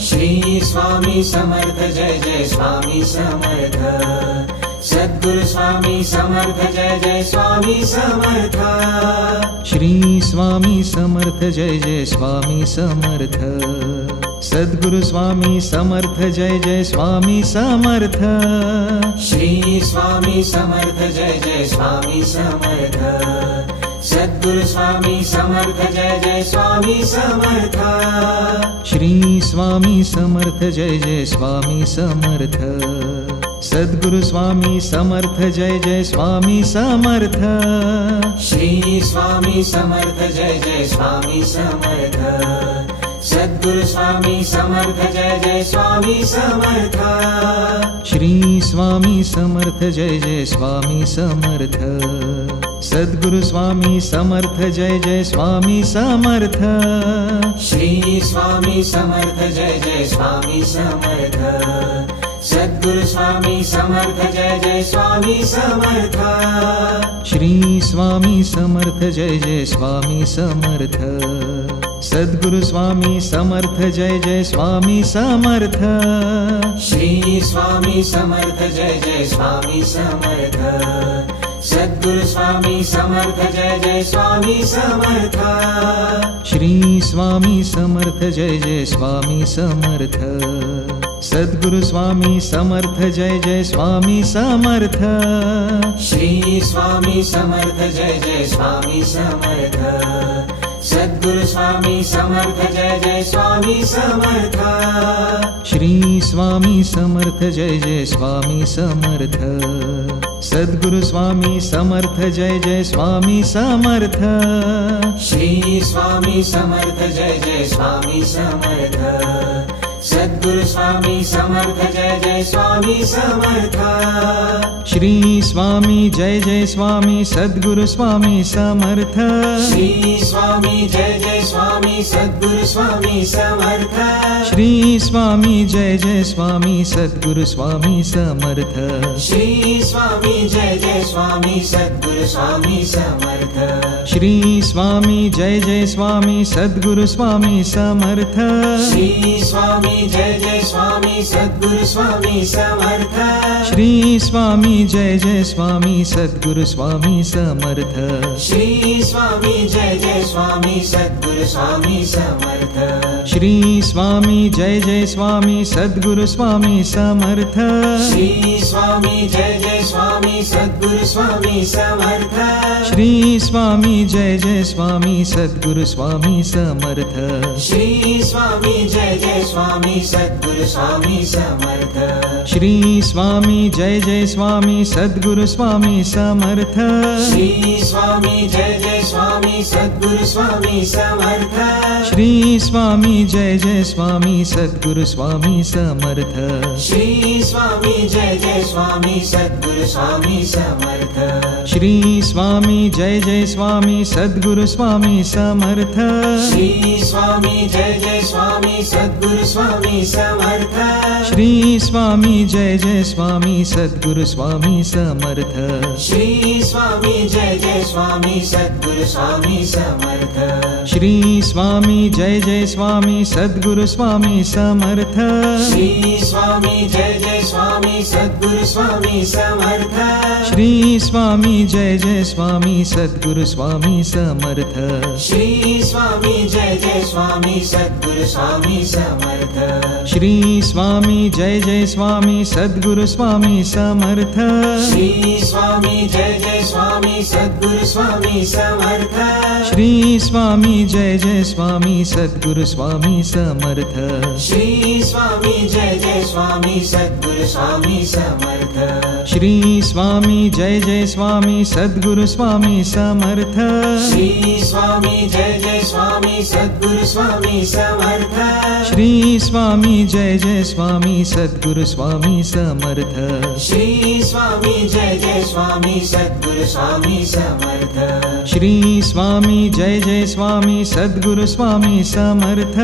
श्री स्वामी समर्थ जय जय स्वामी समर्थ। सद्गुरु स्वामी समर्थ जय जय स्वामी समर्थ। श्री स्वामी समर्थ जय जय स्वामी समर्थ। सद्गुरु स्वामी समर्थ जय जय स्वामी समर्थ। श्री स्वामी समर्थ जय जय स्वामी समर्थ। सद्गुरु स्वामी समर्थ जय जय स्वामी समर्थ। श्री स्वामी समर्थ जय जय स्वामी समर्थ। सद्गुरु स्वामी समर्थ जय जय स्वामी समर्थ। श्री स्वामी समर्थ जय जय स्वामी समर्थ। सद्गुरु स्वामी समर्थ जय जय स्वामी समर्थ। श्री स्वामी समर्थ जय जय स्वामी समर्थ। सद्गुरु स्वामी समर्थ जय जय स्वामी समर्थ। श्री स्वामी समर्थ जय जय स्वामी समर्थ। सद्गुरु स्वामी समर्थ जय जय स्वामी समर्थ। श्री स्वामी समर्थ जय जय स्वामी समर्थ। सद्गुरु स्वामी समर्थ जय जय स्वामी समर्थ। श्री स्वामी समर्थ जय जय स्वामी समर्थ। सद्गुरु स्वामी समर्थ जय जय स्वामी समर्थ। श्री स्वामी समर्थ जय जय स्वामी समर्थ। सद्गुरु स्वामी समर्थ जय जय स्वामी समर्थ। श्री स्वामी समर्थ जय जय स्वामी समर्थ। सद्गुरु स्वामी समर्थ जय जय स्वामी समर्थ। श्री स्वामी समर्थ जय जय स्वामी समर्थ। सद्गुरु स्वामी समर्थ जय जय स्वामी समर्थ। श्री स्वामी समर्थ जय जय स्वामी समर्थ। सद्गुरु स्वामी समर्थ जय जय स्वामी समर्थ। श्री स्वामी जय जय स्वामी सद्गुरु स्वामी समर्थ। श्री स्वामी जय जय स्वामी सद्गुरु स्वामी समर्थ। श्री स्वामी जय जय स्वामी सद्गुरु स्वामी समर्थ। श्री स्वामी जय जय स्वामी सद्गुरु स्वामी समर्थ। श्री स्वामी जय जय स्वामी सद्गुरु स्वामी समर्थ। श्री स्वामी जय जय स्वामी सद्गुरु स्वामी समर्थ। श्री स्वामी जय जय स्वामी सद्गुरु स्वामी समर्थ। श्री स्वामी जय जय स्वामी सद्गुरु स्वामी समर्थ। श्री स्वामी जय जय स्वामी सद्गुरु स्वामी समर्थ। श्री स्वामी जय जय स्वामी सद्गुरु स्वामी समर्थ। श्री स्वामी जय जय स्वामी सद्गुरु स्वामी समर्थ। श्री स्वामी जय जय स्वामी सद्गुरु स्वामी समर्थ। श्री स्वामी जय जय स्वामी सद्गुरु स्वामी समर्थ। श्री स्वामी जय जय स्वामी सद्गुरु स्वामी समर्थ। श्री स्वामी जय जय स्वामी सद्गुरु स्वामी समर्थ। श्री स्वामी जय जय स्वामी सद्गुरु स्वामी समर्थ। श्री स्वामी जय जय स्वामी सद्गुरु स्वामी समर्थ। श्री स्वामी जय जय स्वामी सद्गुरु स्वामी समर्थ। श्री स्वामी जय जय स्वामी सद्गुरु स्वामी समर्थ। श्री स्वामी जय जय स्वामी सद्गुरु स्वामी समर्थ। श्री स्वामी जय जय स्वामी सद्गुरु स्वामी समर्थ। श्री स्वामी जय जय स्वामी सद्गुरु स्वामी समर्थ। श्री स्वामी जय जय स्वामी सद्गुरु स्वामी समर्थ। श्री स्वामी जय जय स्वामी सद्गुरु स्वामी समर्थ। श्री स्वामी जय जय स्वामी सद्गुरु स्वामी समर्थ। श्री स्वामी जय जय स्वामी सद्गुरु स्वामी समर्थ। श्री स्वामी जय जय स्वामी सद्गुरु स्वामी समर्थ। श्री स्वामी जय जय स्वामी सद्गुरु स्वामी समर्थ। श्री स्वामी जय जय स्वामी सद्गुरु स्वामी समर्थ। श्री स्वामी जय जय स्वामी सद्गुरु स्वामी समर्थ। श्री स्वामी जय जय स्वामी सद्गुरु स्वामी समर्थ। श्री स्वामी जय जय स्वामी सद्गुरु स्वामी समर्थ। श्री स्वामी जय जय स्वामी सद्गुरु स्वामी समर्थ। श्री स्वामी जय जय स्वामी सद्गुरु स्वामी समर्थ।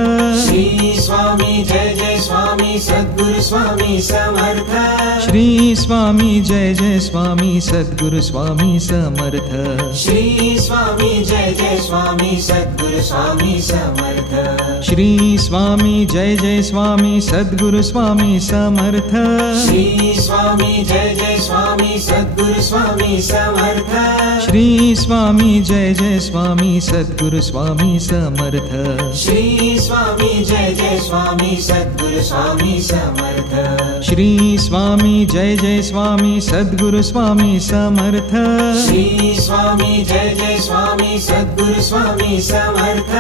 श्री स्वामी जय जय स्वामी सद्गुरु स्वामी समर्थ। श्री स्वामी जय जय स्वामी सद्गुरु स्वामी समर्थ। श्री स्वामी जय जय स्वामी सद्गुरु स्वामी समर्थ। श्री स्वामी जय जय स्वामी सद्गुरु स्वामी समर्थ। श्री स्वामी जय जय स्वामी सद्गुरु स्वामी समर्थ। श्री स्वामी जय जय स्वामी सद्गुरु स्वामी समर्थ। श्री स्वामी जय जय स्वामी सद्गुरु स्वामी समर्थ। श्री स्वामी जय जय स्वामी सद्गुरु स्वामी समर्थ।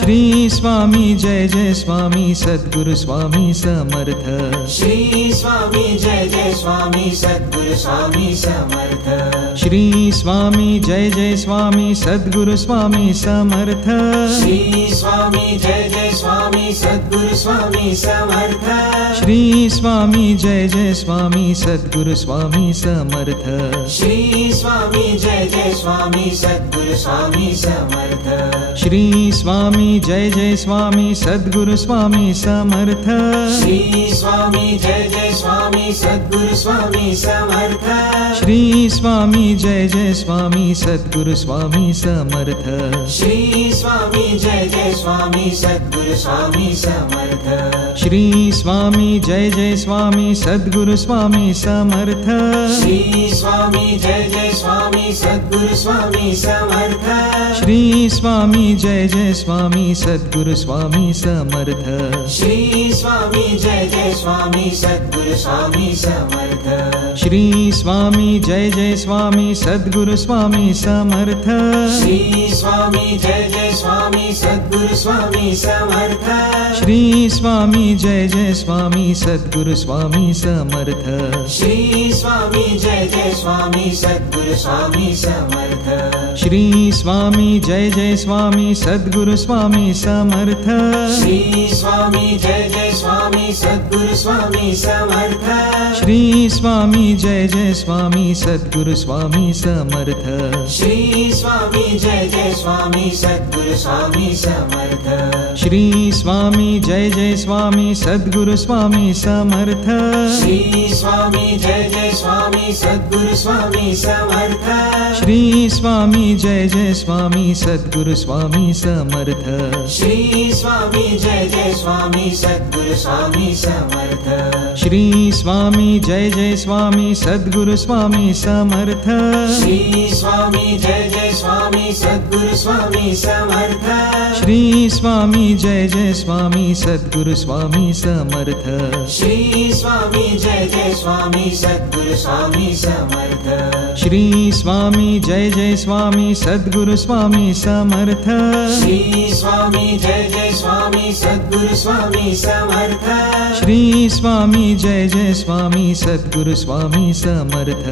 श्री स्वामी जय जय स्वामी सद्गुरु स्वामी समर्थ। श्री स्वामी जय जय स्वामी सद्गुरु स्वामी समर्थ। श्री स्वामी जय जय स्वामी सद्गुरु स्वामी समर्थ। श्री स्वामी जय जय स्वामी सद्गुरु स्वामी समर्थ। श्री स्वामी जय जय स्वामी स्वामी सद्गुरु स्वामी समर्थ। श्री स्वामी जय जय स्वामी सद्गुरु स्वामी समर्थ। श्री स्वामी जय जय स्वामी सद्गुरु स्वामी समर्थ। श्री स्वामी जय जय स्वामी सद्गुरु स्वामी समर्थ। श्री स्वामी जय जय स्वामी सद्गुरु स्वामी समर्थ। श्री स्वामी जय जय स्वामी सद्गुरु स्वामी समर्थ। श्री स्वामी जय जय स्वामी सद्गुरु स्वामी समर्थ। श्री स्वामी जय जय स्वामी सद्गुरु स्वामी समर्थ। श्री स्वामी जय जय स्वामी सद्गुरु स्वामी समर्थ। श्री स्वामी जय जय स्वामी सद्गुरु स्वामी समर्थ। श्री स्वामी जय जय स्वामी सद्गुरु स्वामी समर्थ। श्री स्वामी जय जय स्वामी सद्गुरु स्वामी समर्थ। श्री स्वामी जय जय स्वामी सद्गुरु स्वामी समर्थ। श्री स्वामी जय जय स्वामी सद्गुरु स्वामी समर्थ। श्री स्वामी जय जय स्वामी सद्गुरु स्वामी समर्थ। श्री स्वामी जय जय स्वामी सद्गुरु स्वामी समर्थ। श्री स्वामी जय जय स्वामी सद्गुरु स्वामी समर्थ। श्री स्वामी जय जय स्वामी सद्गुरु स्वामी समर्थ। श्री स्वामी जय जय स्वामी सद्गुरु स्वामी समर्थ। श्री स्वामी जय जय स्वामी सद्गुरु स्वामी समर्थ। श्री स्वामी जय जय स्वामी सद्गुरु स्वामी समर्थ। श्री स्वामी जय जय स्वामी सद्गुरु स्वामी समर्थ। श्री स्वामी जय जय स्वामी सद्गुरु स्वामी समर्थ। श्री स्वामी जय जय स्वामी सद्गुरु स्वामी समर्थ। श्री स्वामी जय जय स्वामी सद्गुरु स्वामी समर्थ। श्री स्वामी जय जय स्वामी सद्गुरु स्वामी समर्थ। श्री स्वामी जय जय स्वामी सद्गुरु स्वामी समर्थ। श्री स्वामी जय जय स्वामी सद्गुरु स्वामी समर्थ। श्री स्वामी जय जय स्वामी सद्गुरु स्वामी समर्थ। श्री स्वामी जय जय स्वामी सद्गुरु स्वामी समर्थ।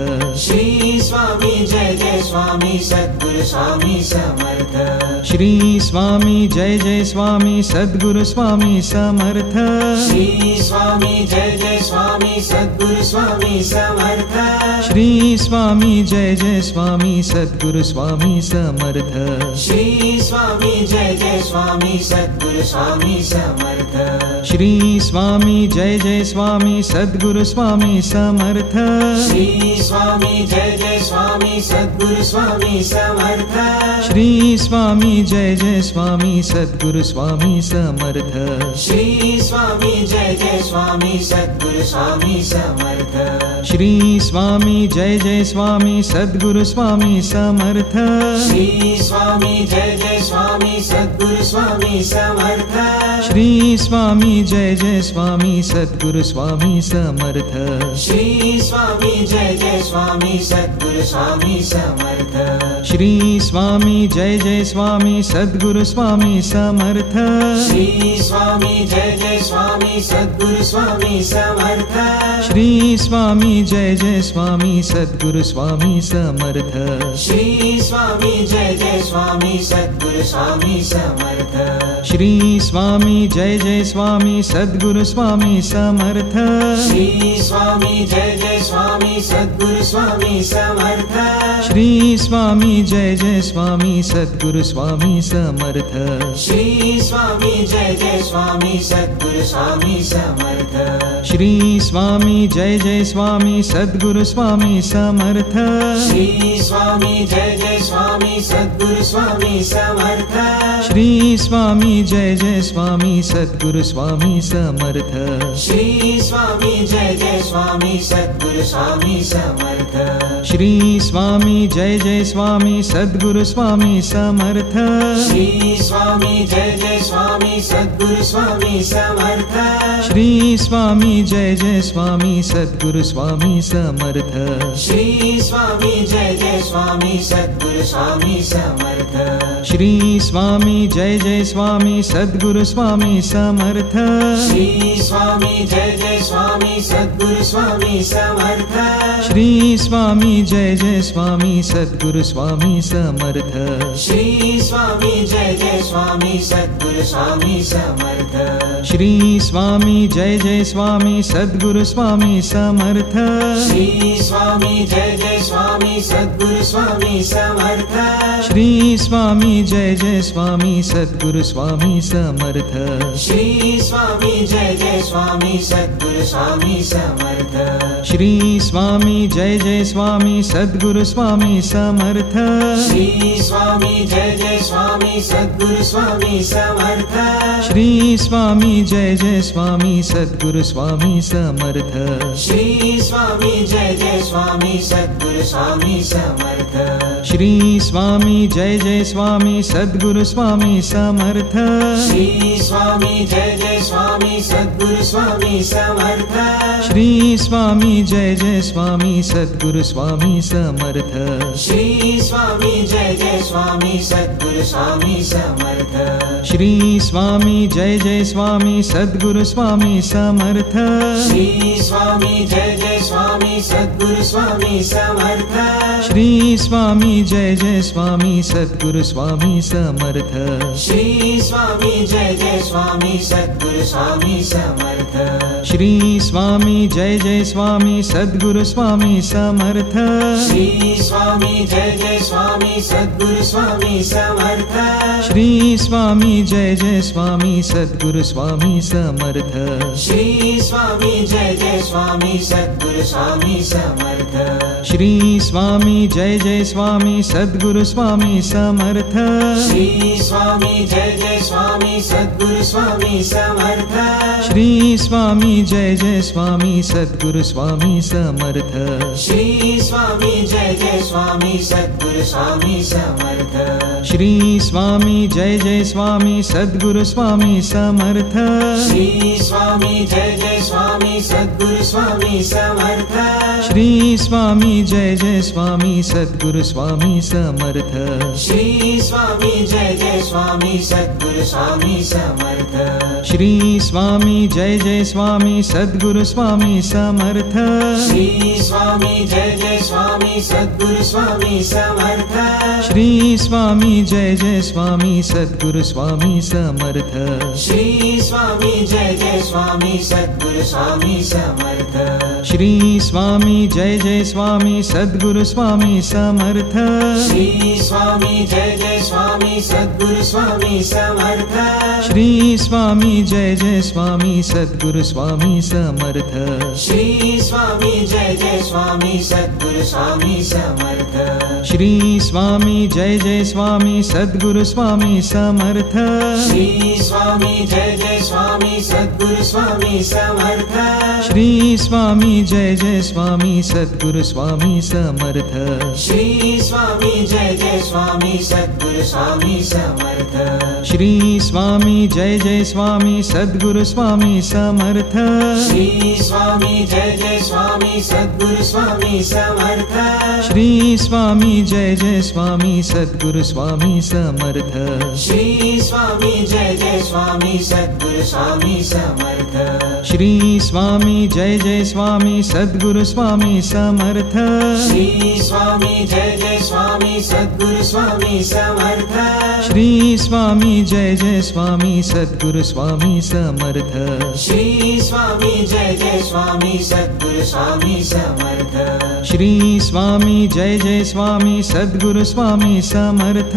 श्री स्वामी जय जय स्वामी सद्गुरु स्वामी समर्थ। श्री स्वामी जय जय स्वामी सद्गुरु स्वामी समर्थ। श्री स्वामी जय जय स्वामी सद्गुरु स्वामी समर्थ। श्री स्वामी जय जय स्वामी सद्गुरु स्वामी समर्थ। श्री स्वामी जय जय स्वामी सद्गुरु स्वामी समर्थ। श्री स्वामी जय जय स्वामी सद्गुरु स्वामी समर्थ। श्री स्वामी जय जय स्वामी सद्गुरु स्वामी समर्थ। श्री स्वामी जय जय स्वामी सद्गुरु स्वामी समर्थ। श्री स्वामी जय जय स्वामी सद्गुरु स्वामी समर्थ। श्री स्वामी जय जय स्वामी सद्गुरु स्वामी समर्थ। श्री स्वामी जय जय स्वामी सद्गुरु स्वामी समर्थ। श्री स्वामी जय जय स्वामी सद्गुरु स्वामी समर्थ। श्री स्वामी जय जय स्वामी सद्गुरु स्वामी समर्थ। श्री स्वामी जय जय स्वामी सद्गुरु स्वामी समर्थ। श्री स्वामी जय जय स्वामी सद्गुरु स्वामी समर्थ। श्री स्वामी जय जय स्वामी सद्गुरु स्वामी समर्थ। श्री स्वामी जय जय स्वामी सद्गुरु स्वामी समर्थ। श्री स्वामी जय जय स्वामी सद्गुरु स्वामी समर्थ। श्री स्वामी जय जय स्वामी सद्गुरु स्वामी समर्थ। श्री स्वामी जय जय स्वामी सद्गुरु स्वामी समर्थ। श्री स्वामी जय जय स्वामी सद्गुरु स्वामी समर्थ। श्री स्वामी जय जय स्वामी सद्गुरु स्वामी समर्थ। श्री स्वामी जय जय स्वामी सद्गुरु स्वामी समर्थ। श्री स्वामी जय जय स्वामी सद्गुरु स्वामी समर्थ। श्री स्वामी जय जय स्वामी सद्गुरु स्वामी समर्थ। श्री स्वामी जय जय स्वामी सद्गुरु स्वामी समर्थ। श्री स्वामी जय जय स्वामी सद्गुरु स्वामी समर्थ। श्री स्वामी जय जय स्वामी सद्गुरु स्वामी समर्थ। श्री स्वामी जय जय स्वामी सद्गुरु स्वामी समर्थ। श्री स्वामी जय जय स्वामी सद्गुरु स्वामी समर्थ। श्री स्वामी जय जय स्वामी सद्गुरु स्वामी समर्थ। श्री स्वामी जय जय स्वामी सद्गुरु स्वामी समर्थ। श्री स्वामी जय जय स्वामी सद्गुरु स्वामी स्वामी समर्थ। श्री स्वामी जय जय स्वामी सद्गुरु स्वामी समर्थ। श्री स्वामी जय जय स्वामी सद्गुरु स्वामी समर्थ। श्री स्वामी जय जय स्वामी सद्गुरु स्वामी समर्थ। श्री स्वामी जय जय स्वामी सद्गुरु स्वामी समर्थ। श्री स्वामी जय जय स्वामी सद्गुरु स्वामी समर्थ। श्री स्वामी जय जय स्वामी सद्गुरु स्वामी समर्थ। श्री स्वामी जय जय स्वामी सद्गुरु स्वामी समर्थ। श्री स्वामी जय जय स्वामी सद्गुरु स्वामी समर्थ। श्री स्वामी जय जय स्वामी सद्गुरु स्वामी समर्थ। श्री स्वामी जय जय स्वामी सद्गुरु स्वामी समर्थ। श्री स्वामी जय जय स्वामी सद्गुरु स्वामी समर्थ। श्री स्वामी जय जय स्वामी सद्गुरु स्वामी समर्थ। श्री स्वामी जय जय स्वामी सद्गुरु स्वामी समर्थ। श्री स्वामी जय जय स्वामी सद्गुरु स्वामी समर्थ। श्री स्वामी जय जय स्वामी सद्गुरु स्वामी समर्थ। श्री स्वामी जय जय स्वामी सद्गुरु स्वामी समर्थ। श्री स्वामी जय जय स्वामी सद्गुरु स्वामी समर्थ। श्री स्वामी जय जय स्वामी सद्गुरु स्वामी समर्थ। श्री स्वामी जय जय स्वामी सद्गुरु स्वामी समर्थ। श्री स्वामी जय जय स्वामी सद्गुरु स्वामी समर्थ। श्री स्वामी जय जय स्वामी सद्गुरु स्वामी समर्थ। श्री स्वामी जय जय स्वामी सद्गुरु स्वामी समर्थ। श्री स्वामी जय जय स्वामी सद्गुरु स्वामी समर्थ। श्री स्वामी जय जय स्वामी सद्गुरु स्वामी समर्थ। श्री स्वामी जय जय स्वामी सद्गुरु स्वामी समर्थ। श्री स्वामी जय जय स्वामी सद्गुरु स्वामी समर्थ। श्री स्वामी जय जय स्वामी सद्गुरु स्वामी समर्थ। श्री स्वामी जय जय स्वामी सद्गुरु स्वामी समर्थ। श्री स्वामी जय जय स्वामी सद्गुरु स्वामी समर्थ। श्री स्वामी जय जय स्वामी सद्गुरु स्वामी समर्थ। श्री स्वामी जय जय स्वामी सद्गुरु स्वामी समर्थ। श्री स्वामी जय जय स्वामी सद्गुरु स्वामी समर्थ। श्री स्वामी जय जय स्वामी सद्गुरु स्वामी समर्थ। श्री स्वामी जय जय स्वामी सद्गुरु स्वामी समर्थ। श्री स्वामी जय जय स्वामी सद्गुरु स्वामी समर्थ। श्री स्वामी जय जय स्वामी सद्गुरु स्वामी समर्थ। श्री स्वामी जय जय स्वामी सद्गुरु स्वामी समर्थ। श्री स्वामी जय जय स्वामी सद्गुरु स्वामी समर्थ। श्री स्वामी जय जय स्वामी सद्गुरु स्वामी समर्थ। श्री स्वामी जय जय स्वामी सद्गुरु स्वामी समर्थ। श्री स्वामी जय जय स्वामी सद्गुरु स्वामी समर्थ। श्री स्वामी जय जय स्वामी सद्गुरु स्वामी समर्थ। श्री स्वामी जय जय स्वामी सद्गुरु स्वामी समर्थ। श्री स्वामी जय जय स्वामी सद्गुरु स्वामी समर्थ। श्री स्वामी जय जय स्वामी सद्गुरु स्वामी समर्थ। श्री स्वामी जय जय स्वामी सद्गुरु स्वामी समर्थ। श्री स्वामी जय जय स्वामी सद्गुरु स्वामी समर्थ। श्री स्वामी जय जय स्वामी सद्गुरु स्वामी समर्थ।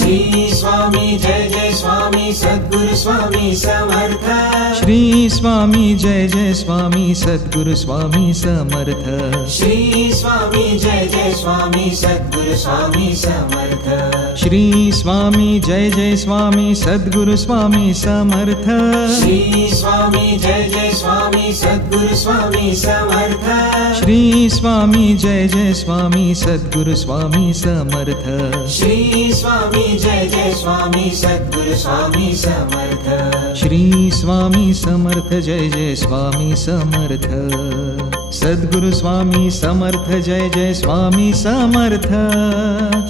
श्री स्वामी जय जय स्वामी सद्गुरु स्वामी समर्थ। श्री स्वामी जय जय स्वामी सद्गुरु स्वामी समर्थ। श्री स्वामी जय जय स्वामी सद्गुरु स्वामी समर्थ। श्री स्वामी जय जय स्वामी सद्गुरु स्वामी समर्थ। श्री स्वामी जय जय स्वामी सद्गुरु स्वामी समर्थ। श्री स्वामी जय जय स्वामी सद्गुरु स्वामी समर्थ। श्री स्वामी जय जय स्वामी सद्गुरु स्वामी समर्थ। श्री स्वामी समर्थ जय जय स्वामी समर्थ। सद्गुरु स्वामी समर्थ जय जय स्वामी समर्थ।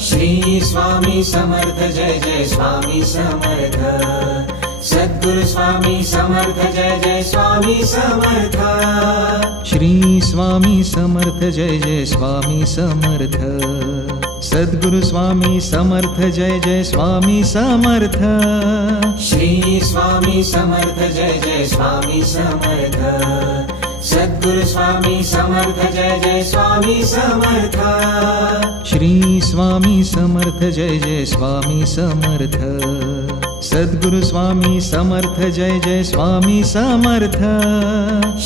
श्री स्वामी समर्थ जय जय स्वामी समर्थ। सद्गुरु स्वामी समर्थ जय जय स्वामी समर्थ। श्री स्वामी समर्थ जय जय स्वामी समर्थ। सद्गुरु स्वामी समर्थ जय जय स्वामी समर्थ। श्री स्वामी समर्थ जय जय स्वामी समर्थ। सद्गुरु स्वामी समर्थ जय जय स्वामी समर्थ। श्री स्वामी समर्थ जय जय स्वामी समर्थ। सद्गुरु स्वामी समर्थ जय जय स्वामी समर्थ।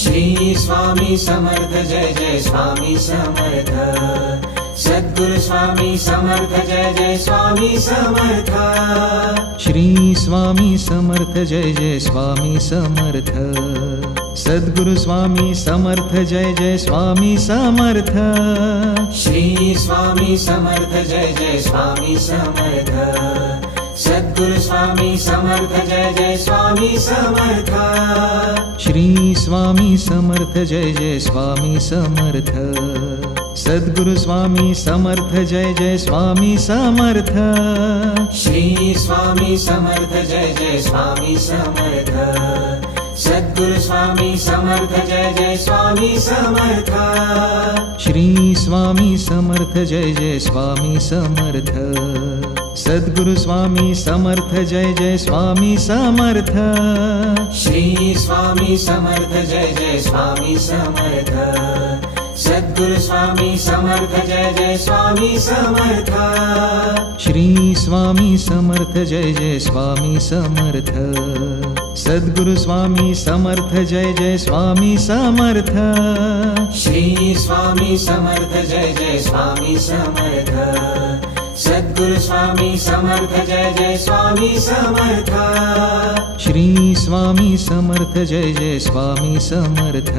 श्री स्वामी समर्थ जय जय स्वामी समर्थ। सद्गुरु स्वामी समर्थ जय जय स्वामी समर्थ। श्री स्वामी समर्थ जय जय स्वामी समर्थ। सद्गुरु स्वामी समर्थ जय जय स्वामी समर्थ। श्री स्वामी समर्थ जय जय स्वामी समर्थ। सद्गुरु स्वामी समर्थ जय जय स्वामी समर्थ। श्री स्वामी समर्थ जय जय स्वामी समर्थ। सद्गुरु स्वामी समर्थ जय जय स्वामी समर्थ। श्री स्वामी समर्थ जय जय स्वामी समर्थ। सद्गुरु स्वामी समर्थ जय जय स्वामी समर्थ। श्री स्वामी समर्थ जय जय स्वामी समर्थ। सद्गुरु स्वामी समर्थ जय जय स्वामी समर्थ। श्री स्वामी समर्थ जय जय स्वामी समर्थ। सद्गुरु स्वामी समर्थ जय जय स्वामी समर्थ। श्री स्वामी समर्थ जय जय स्वामी समर्थ। सद्गुरु स्वामी समर्थ जय जय स्वामी समर्थ। श्री स्वामी समर्थ जय जय स्वामी समर्थ। सद्गुरु स्वामी समर्थ जय जय स्वामी समर्थ। श्री स्वामी समर्थ जय जय स्वामी समर्थ।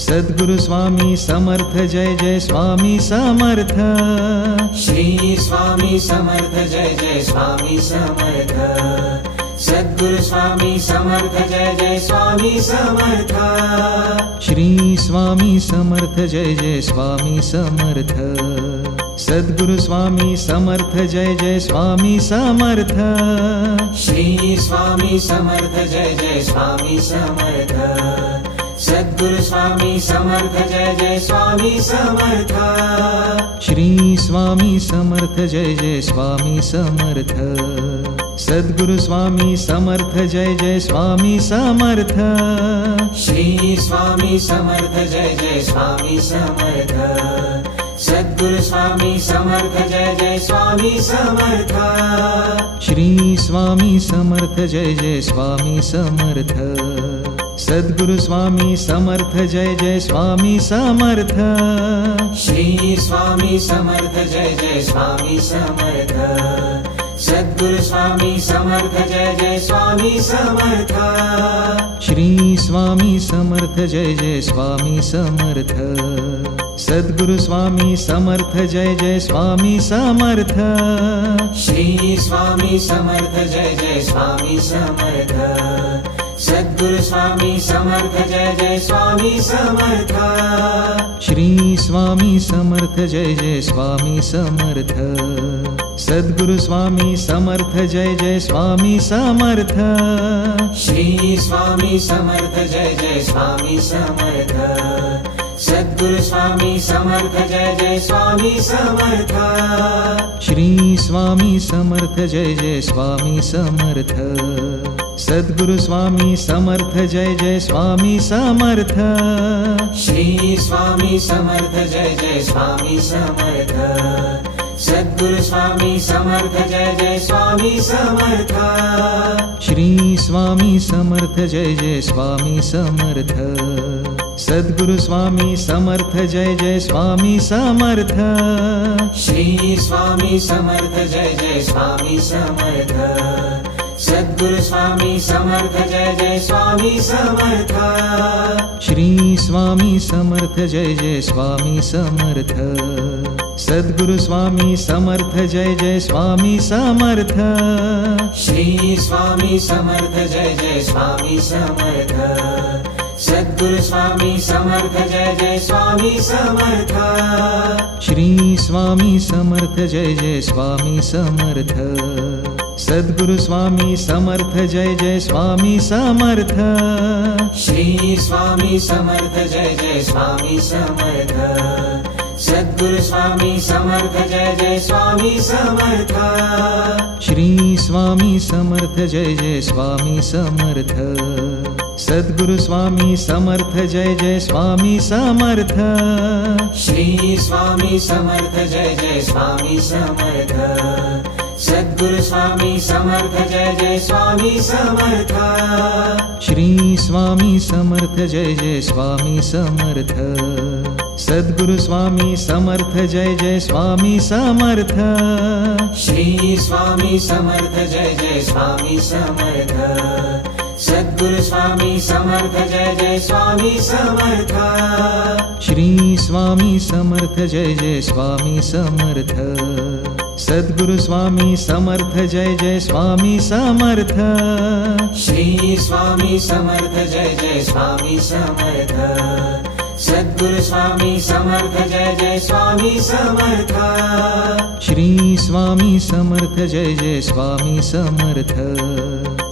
सद्गुरु स्वामी समर्थ जय जय स्वामी समर्थ। श्री स्वामी समर्थ जय जय स्वामी समर्थ। सद्गुरु स्वामी समर्थ जय जय स्वामी समर्थ। श्री स्वामी समर्थ जय जय स्वामी समर्थ। सद्गुरु स्वामी समर्थ जय जय स्वामी समर्थ। श्री स्वामी समर्थ जय जय स्वामी समर्थ। सद्गुरु स्वामी समर्थ जय जय स्वामी समर्थ। श्री स्वामी समर्थ जय जय स्वामी समर्थ। सद्गुरु स्वामी समर्थ जय जय स्वामी समर्थ। श्री स्वामी समर्थ जय जय स्वामी समर्थ। सद्गुरु स्वामी समर्थ जय जय स्वामी समर्थ। श्री स्वामी समर्थ जय जय स्वामी समर्थ। सद्गुरु स्वामी समर्थ जय जय स्वामी समर्थ। श्री स्वामी समर्थ जय जय स्वामी समर्थ। सद्गुरु स्वामी समर्थ जय जय स्वामी समर्थ। श्री स्वामी समर्थ जय जय स्वामी समर्थ। सद्गुरु स्वामी समर्थ जय जय स्वामी समर्थ। श्री स्वामी समर्थ जय जय स्वामी समर्थ। सद्गुरु स्वामी समर्थ जय जय स्वामी समर्थ। श्री स्वामी समर्थ जय जय स्वामी समर्थ। सद्गुरु स्वामी समर्थ जय जय स्वामी समर्थ। श्री स्वामी समर्थ जय जय स्वामी समर्थ। सद्गुरु स्वामी समर्थ जय जय स्वामी समर्थ। श्री स्वामी समर्थ जय जय स्वामी समर्थ। सद्गुरु स्वामी समर्थ जय जय स्वामी समर्थ। श्री स्वामी समर्थ जय जय स्वामी समर्थ। सद्गुरु स्वामी समर्थ जय जय स्वामी समर्थ। श्री स्वामी समर्थ जय जय स्वामी समर्थ। सद्गुरु स्वामी समर्थ जय जय स्वामी समर्थ। श्री स्वामी समर्थ जय जय स्वामी समर्थ। सद्गुरु स्वामी समर्थ जय जय स्वामी समर्थ। श्री स्वामी समर्थ जय जय स्वामी समर्थ। सद्गुरु स्वामी समर्थ जय जय स्वामी समर्थ। श्री स्वामी समर्थ जय जय स्वामी समर्थ। सद्गुरु स्वामी समर्थ जय जय स्वामी समर्थ। श्री स्वामी समर्थ जय जय स्वामी समर्थ। सद्गुरु स्वामी समर्थ जय जय स्वामी समर्थ। श्री स्वामी समर्थ जय जय स्वामी समर्थ। सद्गुरु स्वामी समर्थ जय जय स्वामी समर्थ। श्री स्वामी समर्थ जय जय स्वामी समर्थ। सद्गुरु स्वामी समर्थ जय जय स्वामी समर्थ। श्री स्वामी समर्थ जय जय स्वामी समर्थ। सद्गुरु स्वामी समर्थ जय जय स्वामी समर्थ। श्री स्वामी समर्थ जय जय स्वामी समर्थ। सद्गुरु स्वामी समर्थ जय जय स्वामी समर्थ। श्री स्वामी समर्थ जय जय स्वामी समर्थ। सद्गुरु स्वामी समर्थ जय जय स्वामी समर्थ। श्री स्वामी समर्थ जय जय स्वामी समर्थ। सद्गुरु स्वामी समर्थ जय जय स्वामी समर्थ। श्री स्वामी समर्थ जय जय स्वामी समर्थ। सद्गुरु स्वामी समर्थ जय जय स्वामी समर्थ। श्री स्वामी समर्थ जय जय स्वामी समर्थ।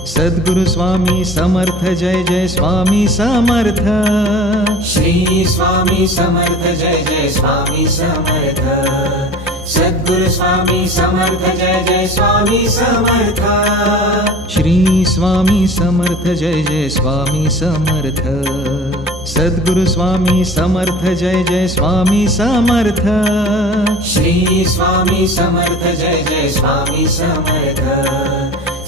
सद्गुरु स्वामी समर्थ जय जय स्वामी समर्थ। श्री स्वामी समर्थ जय जय स्वामी समर्थ। सद्गुरु स्वामी समर्थ जय जय स्वामी समर्थ। श्री स्वामी समर्थ जय जय स्वामी समर्थ। सद्गुरु स्वामी समर्थ जय जय स्वामी समर्थ। श्री स्वामी समर्थ जय जय स्वामी समर्थ।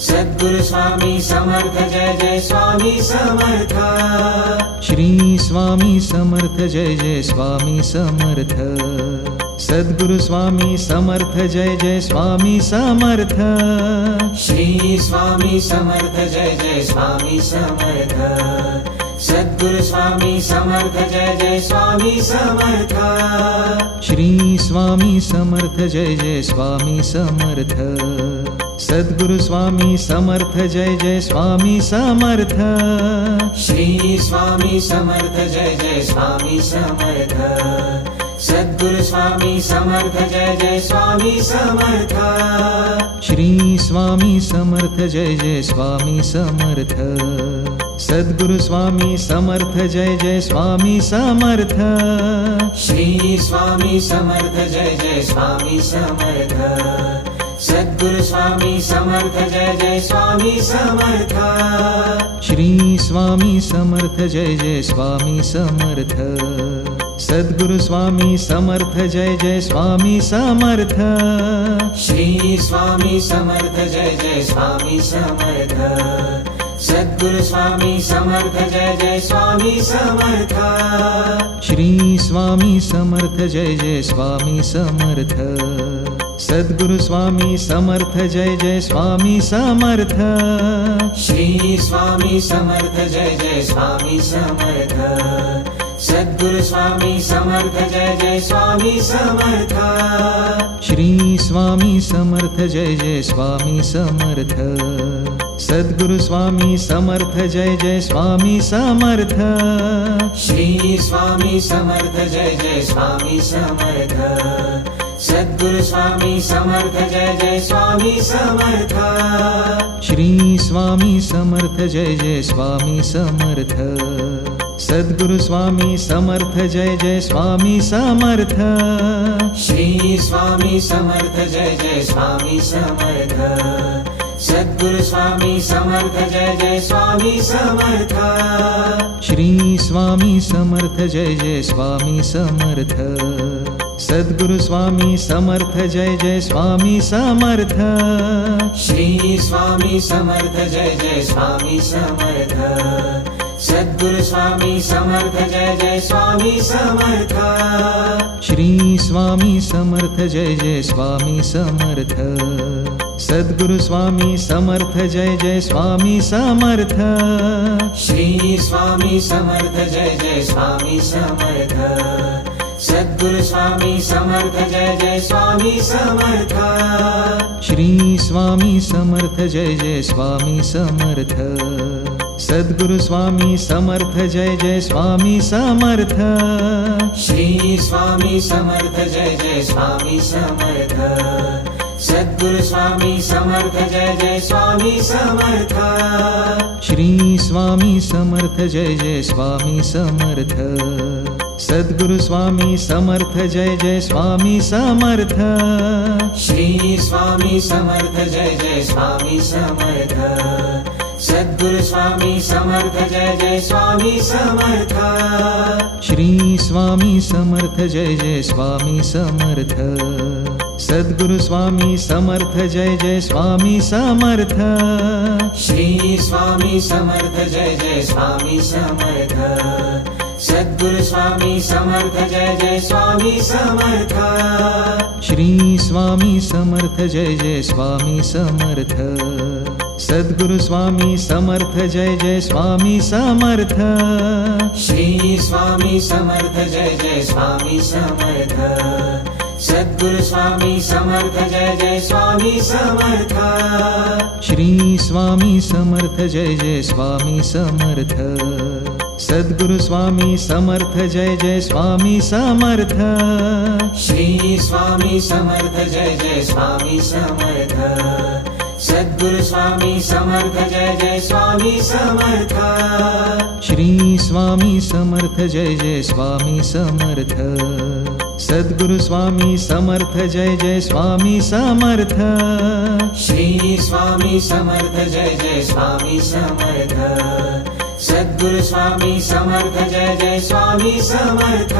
सद्गुरु स्वामी समर्थ जय जय स्वामी समर्थ। श्री स्वामी समर्थ जय जय स्वामी समर्थ। सद्गुरु स्वामी समर्थ जय जय स्वामी समर्थ। श्री स्वामी समर्थ जय जय स्वामी समर्थ। सद्गुरु स्वामी समर्थ जय जय स्वामी समर्थ। श्री स्वामी समर्थ जय जय स्वामी समर्थ। सद्गुरु स्वामी समर्थ जय जय स्वामी समर्थ। श्री स्वामी समर्थ जय जय स्वामी समर्थ। सद्गुरु स्वामी समर्थ जय जय स्वामी समर्थ। श्री स्वामी समर्थ जय जय स्वामी समर्थ। सद्गुरु स्वामी समर्थ जय जय स्वामी समर्थ। श्री स्वामी समर्थ जय जय स्वामी समर्थ। सद्गुरु स्वामी समर्थ जय जय स्वामी समर्थ। श्री स्वामी समर्थ जय जय स्वामी समर्थ। सद्गुरु स्वामी समर्थ जय जय स्वामी समर्थ। श्री स्वामी समर्थ जय जय स्वामी समर्थ। सद्गुरु स्वामी समर्थ जय जय स्वामी समर्थ। श्री स्वामी समर्थ जय जय स्वामी समर्थ। सद्गुरु स्वामी समर्थ जय जय स्वामी समर्थ। श्री स्वामी समर्थ जय जय स्वामी समर्थ। सद्गुरु स्वामी समर्थ जय जय स्वामी समर्थ। श्री स्वामी समर्थ जय जय स्वामी समर्थ। सद्गुरु स्वामी समर्थ जय जय स्वामी समर्थ। श्री स्वामी समर्थ जय जय स्वामी समर्थ। सद्गुरु स्वामी समर्थ जय जय स्वामी समर्थ। श्री स्वामी समर्थ जय जय स्वामी समर्थ। सद्गुरु स्वामी समर्थ जय जय स्वामी समर्थ। श्री स्वामी समर्थ जय जय स्वामी समर्थ। सद्गुरु स्वामी समर्थ जय जय स्वामी समर्थ। श्री स्वामी समर्थ जय जय स्वामी समर्थ। सद्गुरु स्वामी समर्थ जय जय स्वामी समर्थ। श्री स्वामी समर्थ जय जय स्वामी समर्थ। सद्गुरु स्वामी समर्थ जय जय स्वामी समर्थ। श्री स्वामी समर्थ जय जय स्वामी समर्थ। सद्गुरु स्वामी समर्थ जय जय स्वामी समर्थ। श्री स्वामी समर्थ जय जय स्वामी समर्थ। सद्गुरु स्वामी समर्थ जय जय स्वामी समर्थ। श्री स्वामी समर्थ जय जय स्वामी समर्थ। सद्गुरु स्वामी समर्थ जय जय स्वामी समर्थ। श्री स्वामी समर्थ जय जय स्वामी समर्थ। सद्गुरु स्वामी समर्थ जय जय स्वामी समर्थ। श्री स्वामी समर्थ जय जय स्वामी समर्थ। सद्गुरु स्वामी समर्थ जय जय स्वामी समर्थ। श्री स्वामी समर्थ जय जय स्वामी समर्थ। सद्गुरु स्वामी समर्थ जय जय स्वामी समर्थ। श्री स्वामी समर्थ जय जय स्वामी समर्थ। सद्गुरु स्वामी समर्थ जय जय स्वामी समर्थ। श्री स्वामी समर्थ जय जय स्वामी समर्थ। सद्गुरु स्वामी समर्थ जय जय स्वामी समर्थ। श्री स्वामी समर्थ जय जय स्वामी समर्थ। सद्गुरु स्वामी समर्थ जय जय स्वामी समर्थ। श्री स्वामी समर्थ जय जय स्वामी समर्थ। सद्गुरु स्वामी समर्थ जय जय स्वामी समर्थ। श्री स्वामी समर्थ जय जय स्वामी समर्थ। सद्गुरु स्वामी समर्थ जय जय स्वामी समर्थ। श्री स्वामी समर्थ जय जय स्वामी समर्थ। सद्गुरु स्वामी समर्थ जय जय स्वामी समर्थ। श्री स्वामी समर्थ जय जय स्वामी समर्थ। सद्गुरु स्वामी समर्थ जय जय स्वामी समर्थ। श्री स्वामी समर्थ जय जय स्वामी समर्थ। सद्गुरु स्वामी समर्थ जय जय स्वामी समर्थ।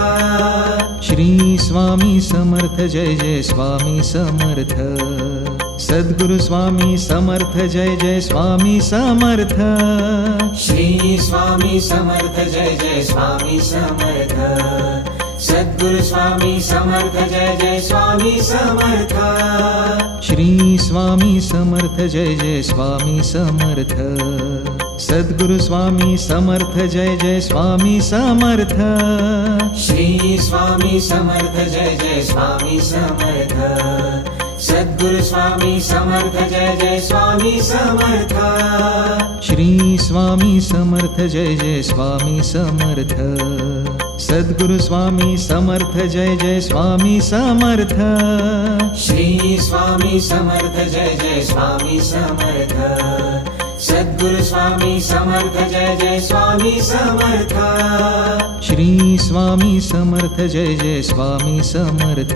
श्री स्वामी समर्थ जय जय स्वामी समर्थ। सद्गुरु स्वामी समर्थ जय जय स्वामी समर्थ। श्री स्वामी समर्थ जय जय स्वामी समर्थ। सद्गुरु स्वामी समर्थ जय जय स्वामी समर्थ। श्री स्वामी समर्थ जय जय स्वामी समर्थ। सद्गुरु स्वामी समर्थ जय जय स्वामी समर्थ। श्री स्वामी समर्थ जय जय स्वामी समर्थ। सद्गुरु स्वामी समर्थ जय जय स्वामी समर्थ। श्री स्वामी समर्थ जय जय स्वामी समर्थ। सद्गुरु स्वामी समर्थ जय जय स्वामी समर्थ। श्री स्वामी समर्थ जय जय स्वामी समर्थ। सद्गुरु स्वामी समर्थ जय जय स्वामी समर्थ। श्री स्वामी समर्थ जय जय स्वामी समर्थ।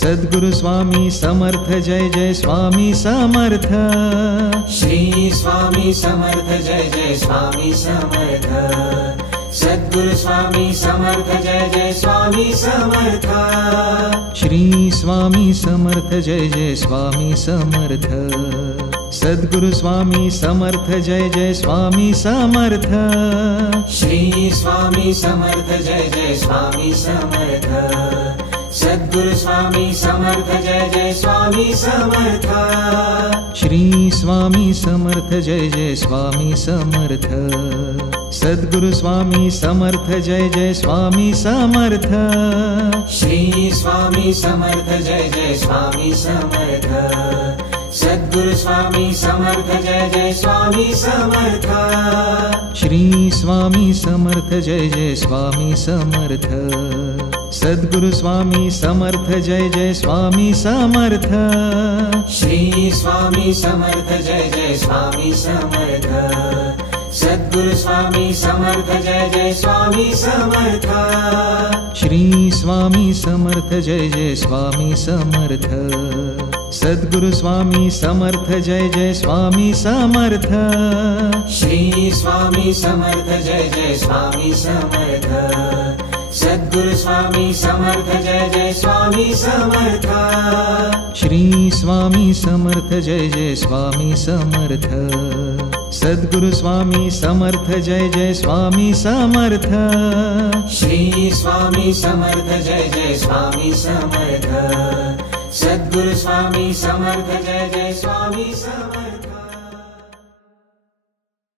सद्गुरु स्वामी समर्थ जय जय स्वामी समर्थ। श्री स्वामी समर्थ जय जय स्वामी समर्थ। सद्गुरु स्वामी समर्थ जय जय स्वामी समर्थ। श्री स्वामी समर्थ जय जय स्वामी समर्थ। सद्गुरु स्वामी समर्थ जय जय स्वामी समर्थ। श्री स्वामी समर्थ जय जय स्वामी समर्थ। सद्गुरु स्वामी समर्थ जय जय स्वामी समर्थ। श्री स्वामी समर्थ जय जय स्वामी समर्थ। सद्गुरु स्वामी समर्थ जय जय स्वामी समर्थ। श्री स्वामी समर्थ जय जय स्वामी समर्थ। सद्गुरु स्वामी समर्थ जय जय स्वामी समर्थ। श्री स्वामी समर्थ जय जय स्वामी समर्थ। सद्गुरु स्वामी समर्थ जय जय स्वामी समर्थ। श्री स्वामी समर्थ जय जय स्वामी समर्थ। सद्गुरु स्वामी समर्थ जय जय स्वामी समर्थ। श्री स्वामी समर्थ जय जय स्वामी समर्थ। सद्गुरु स्वामी समर्थ जय जय स्वामी समर्थ। श्री स्वामी समर्थ जय जय स्वामी समर्थ। सद्गुरु स्वामी समर्थ जय जय स्वामी समर्थ। श्री स्वामी समर्थ जय जय स्वामी समर्थ। सद्गुरु स्वामी समर्थ जय जय स्वामी समर्थ। श्री स्वामी समर्थ जय जय स्वामी समर्थ। सद्गुरु स्वामी समर्थ जय जय स्वामी समर्थ।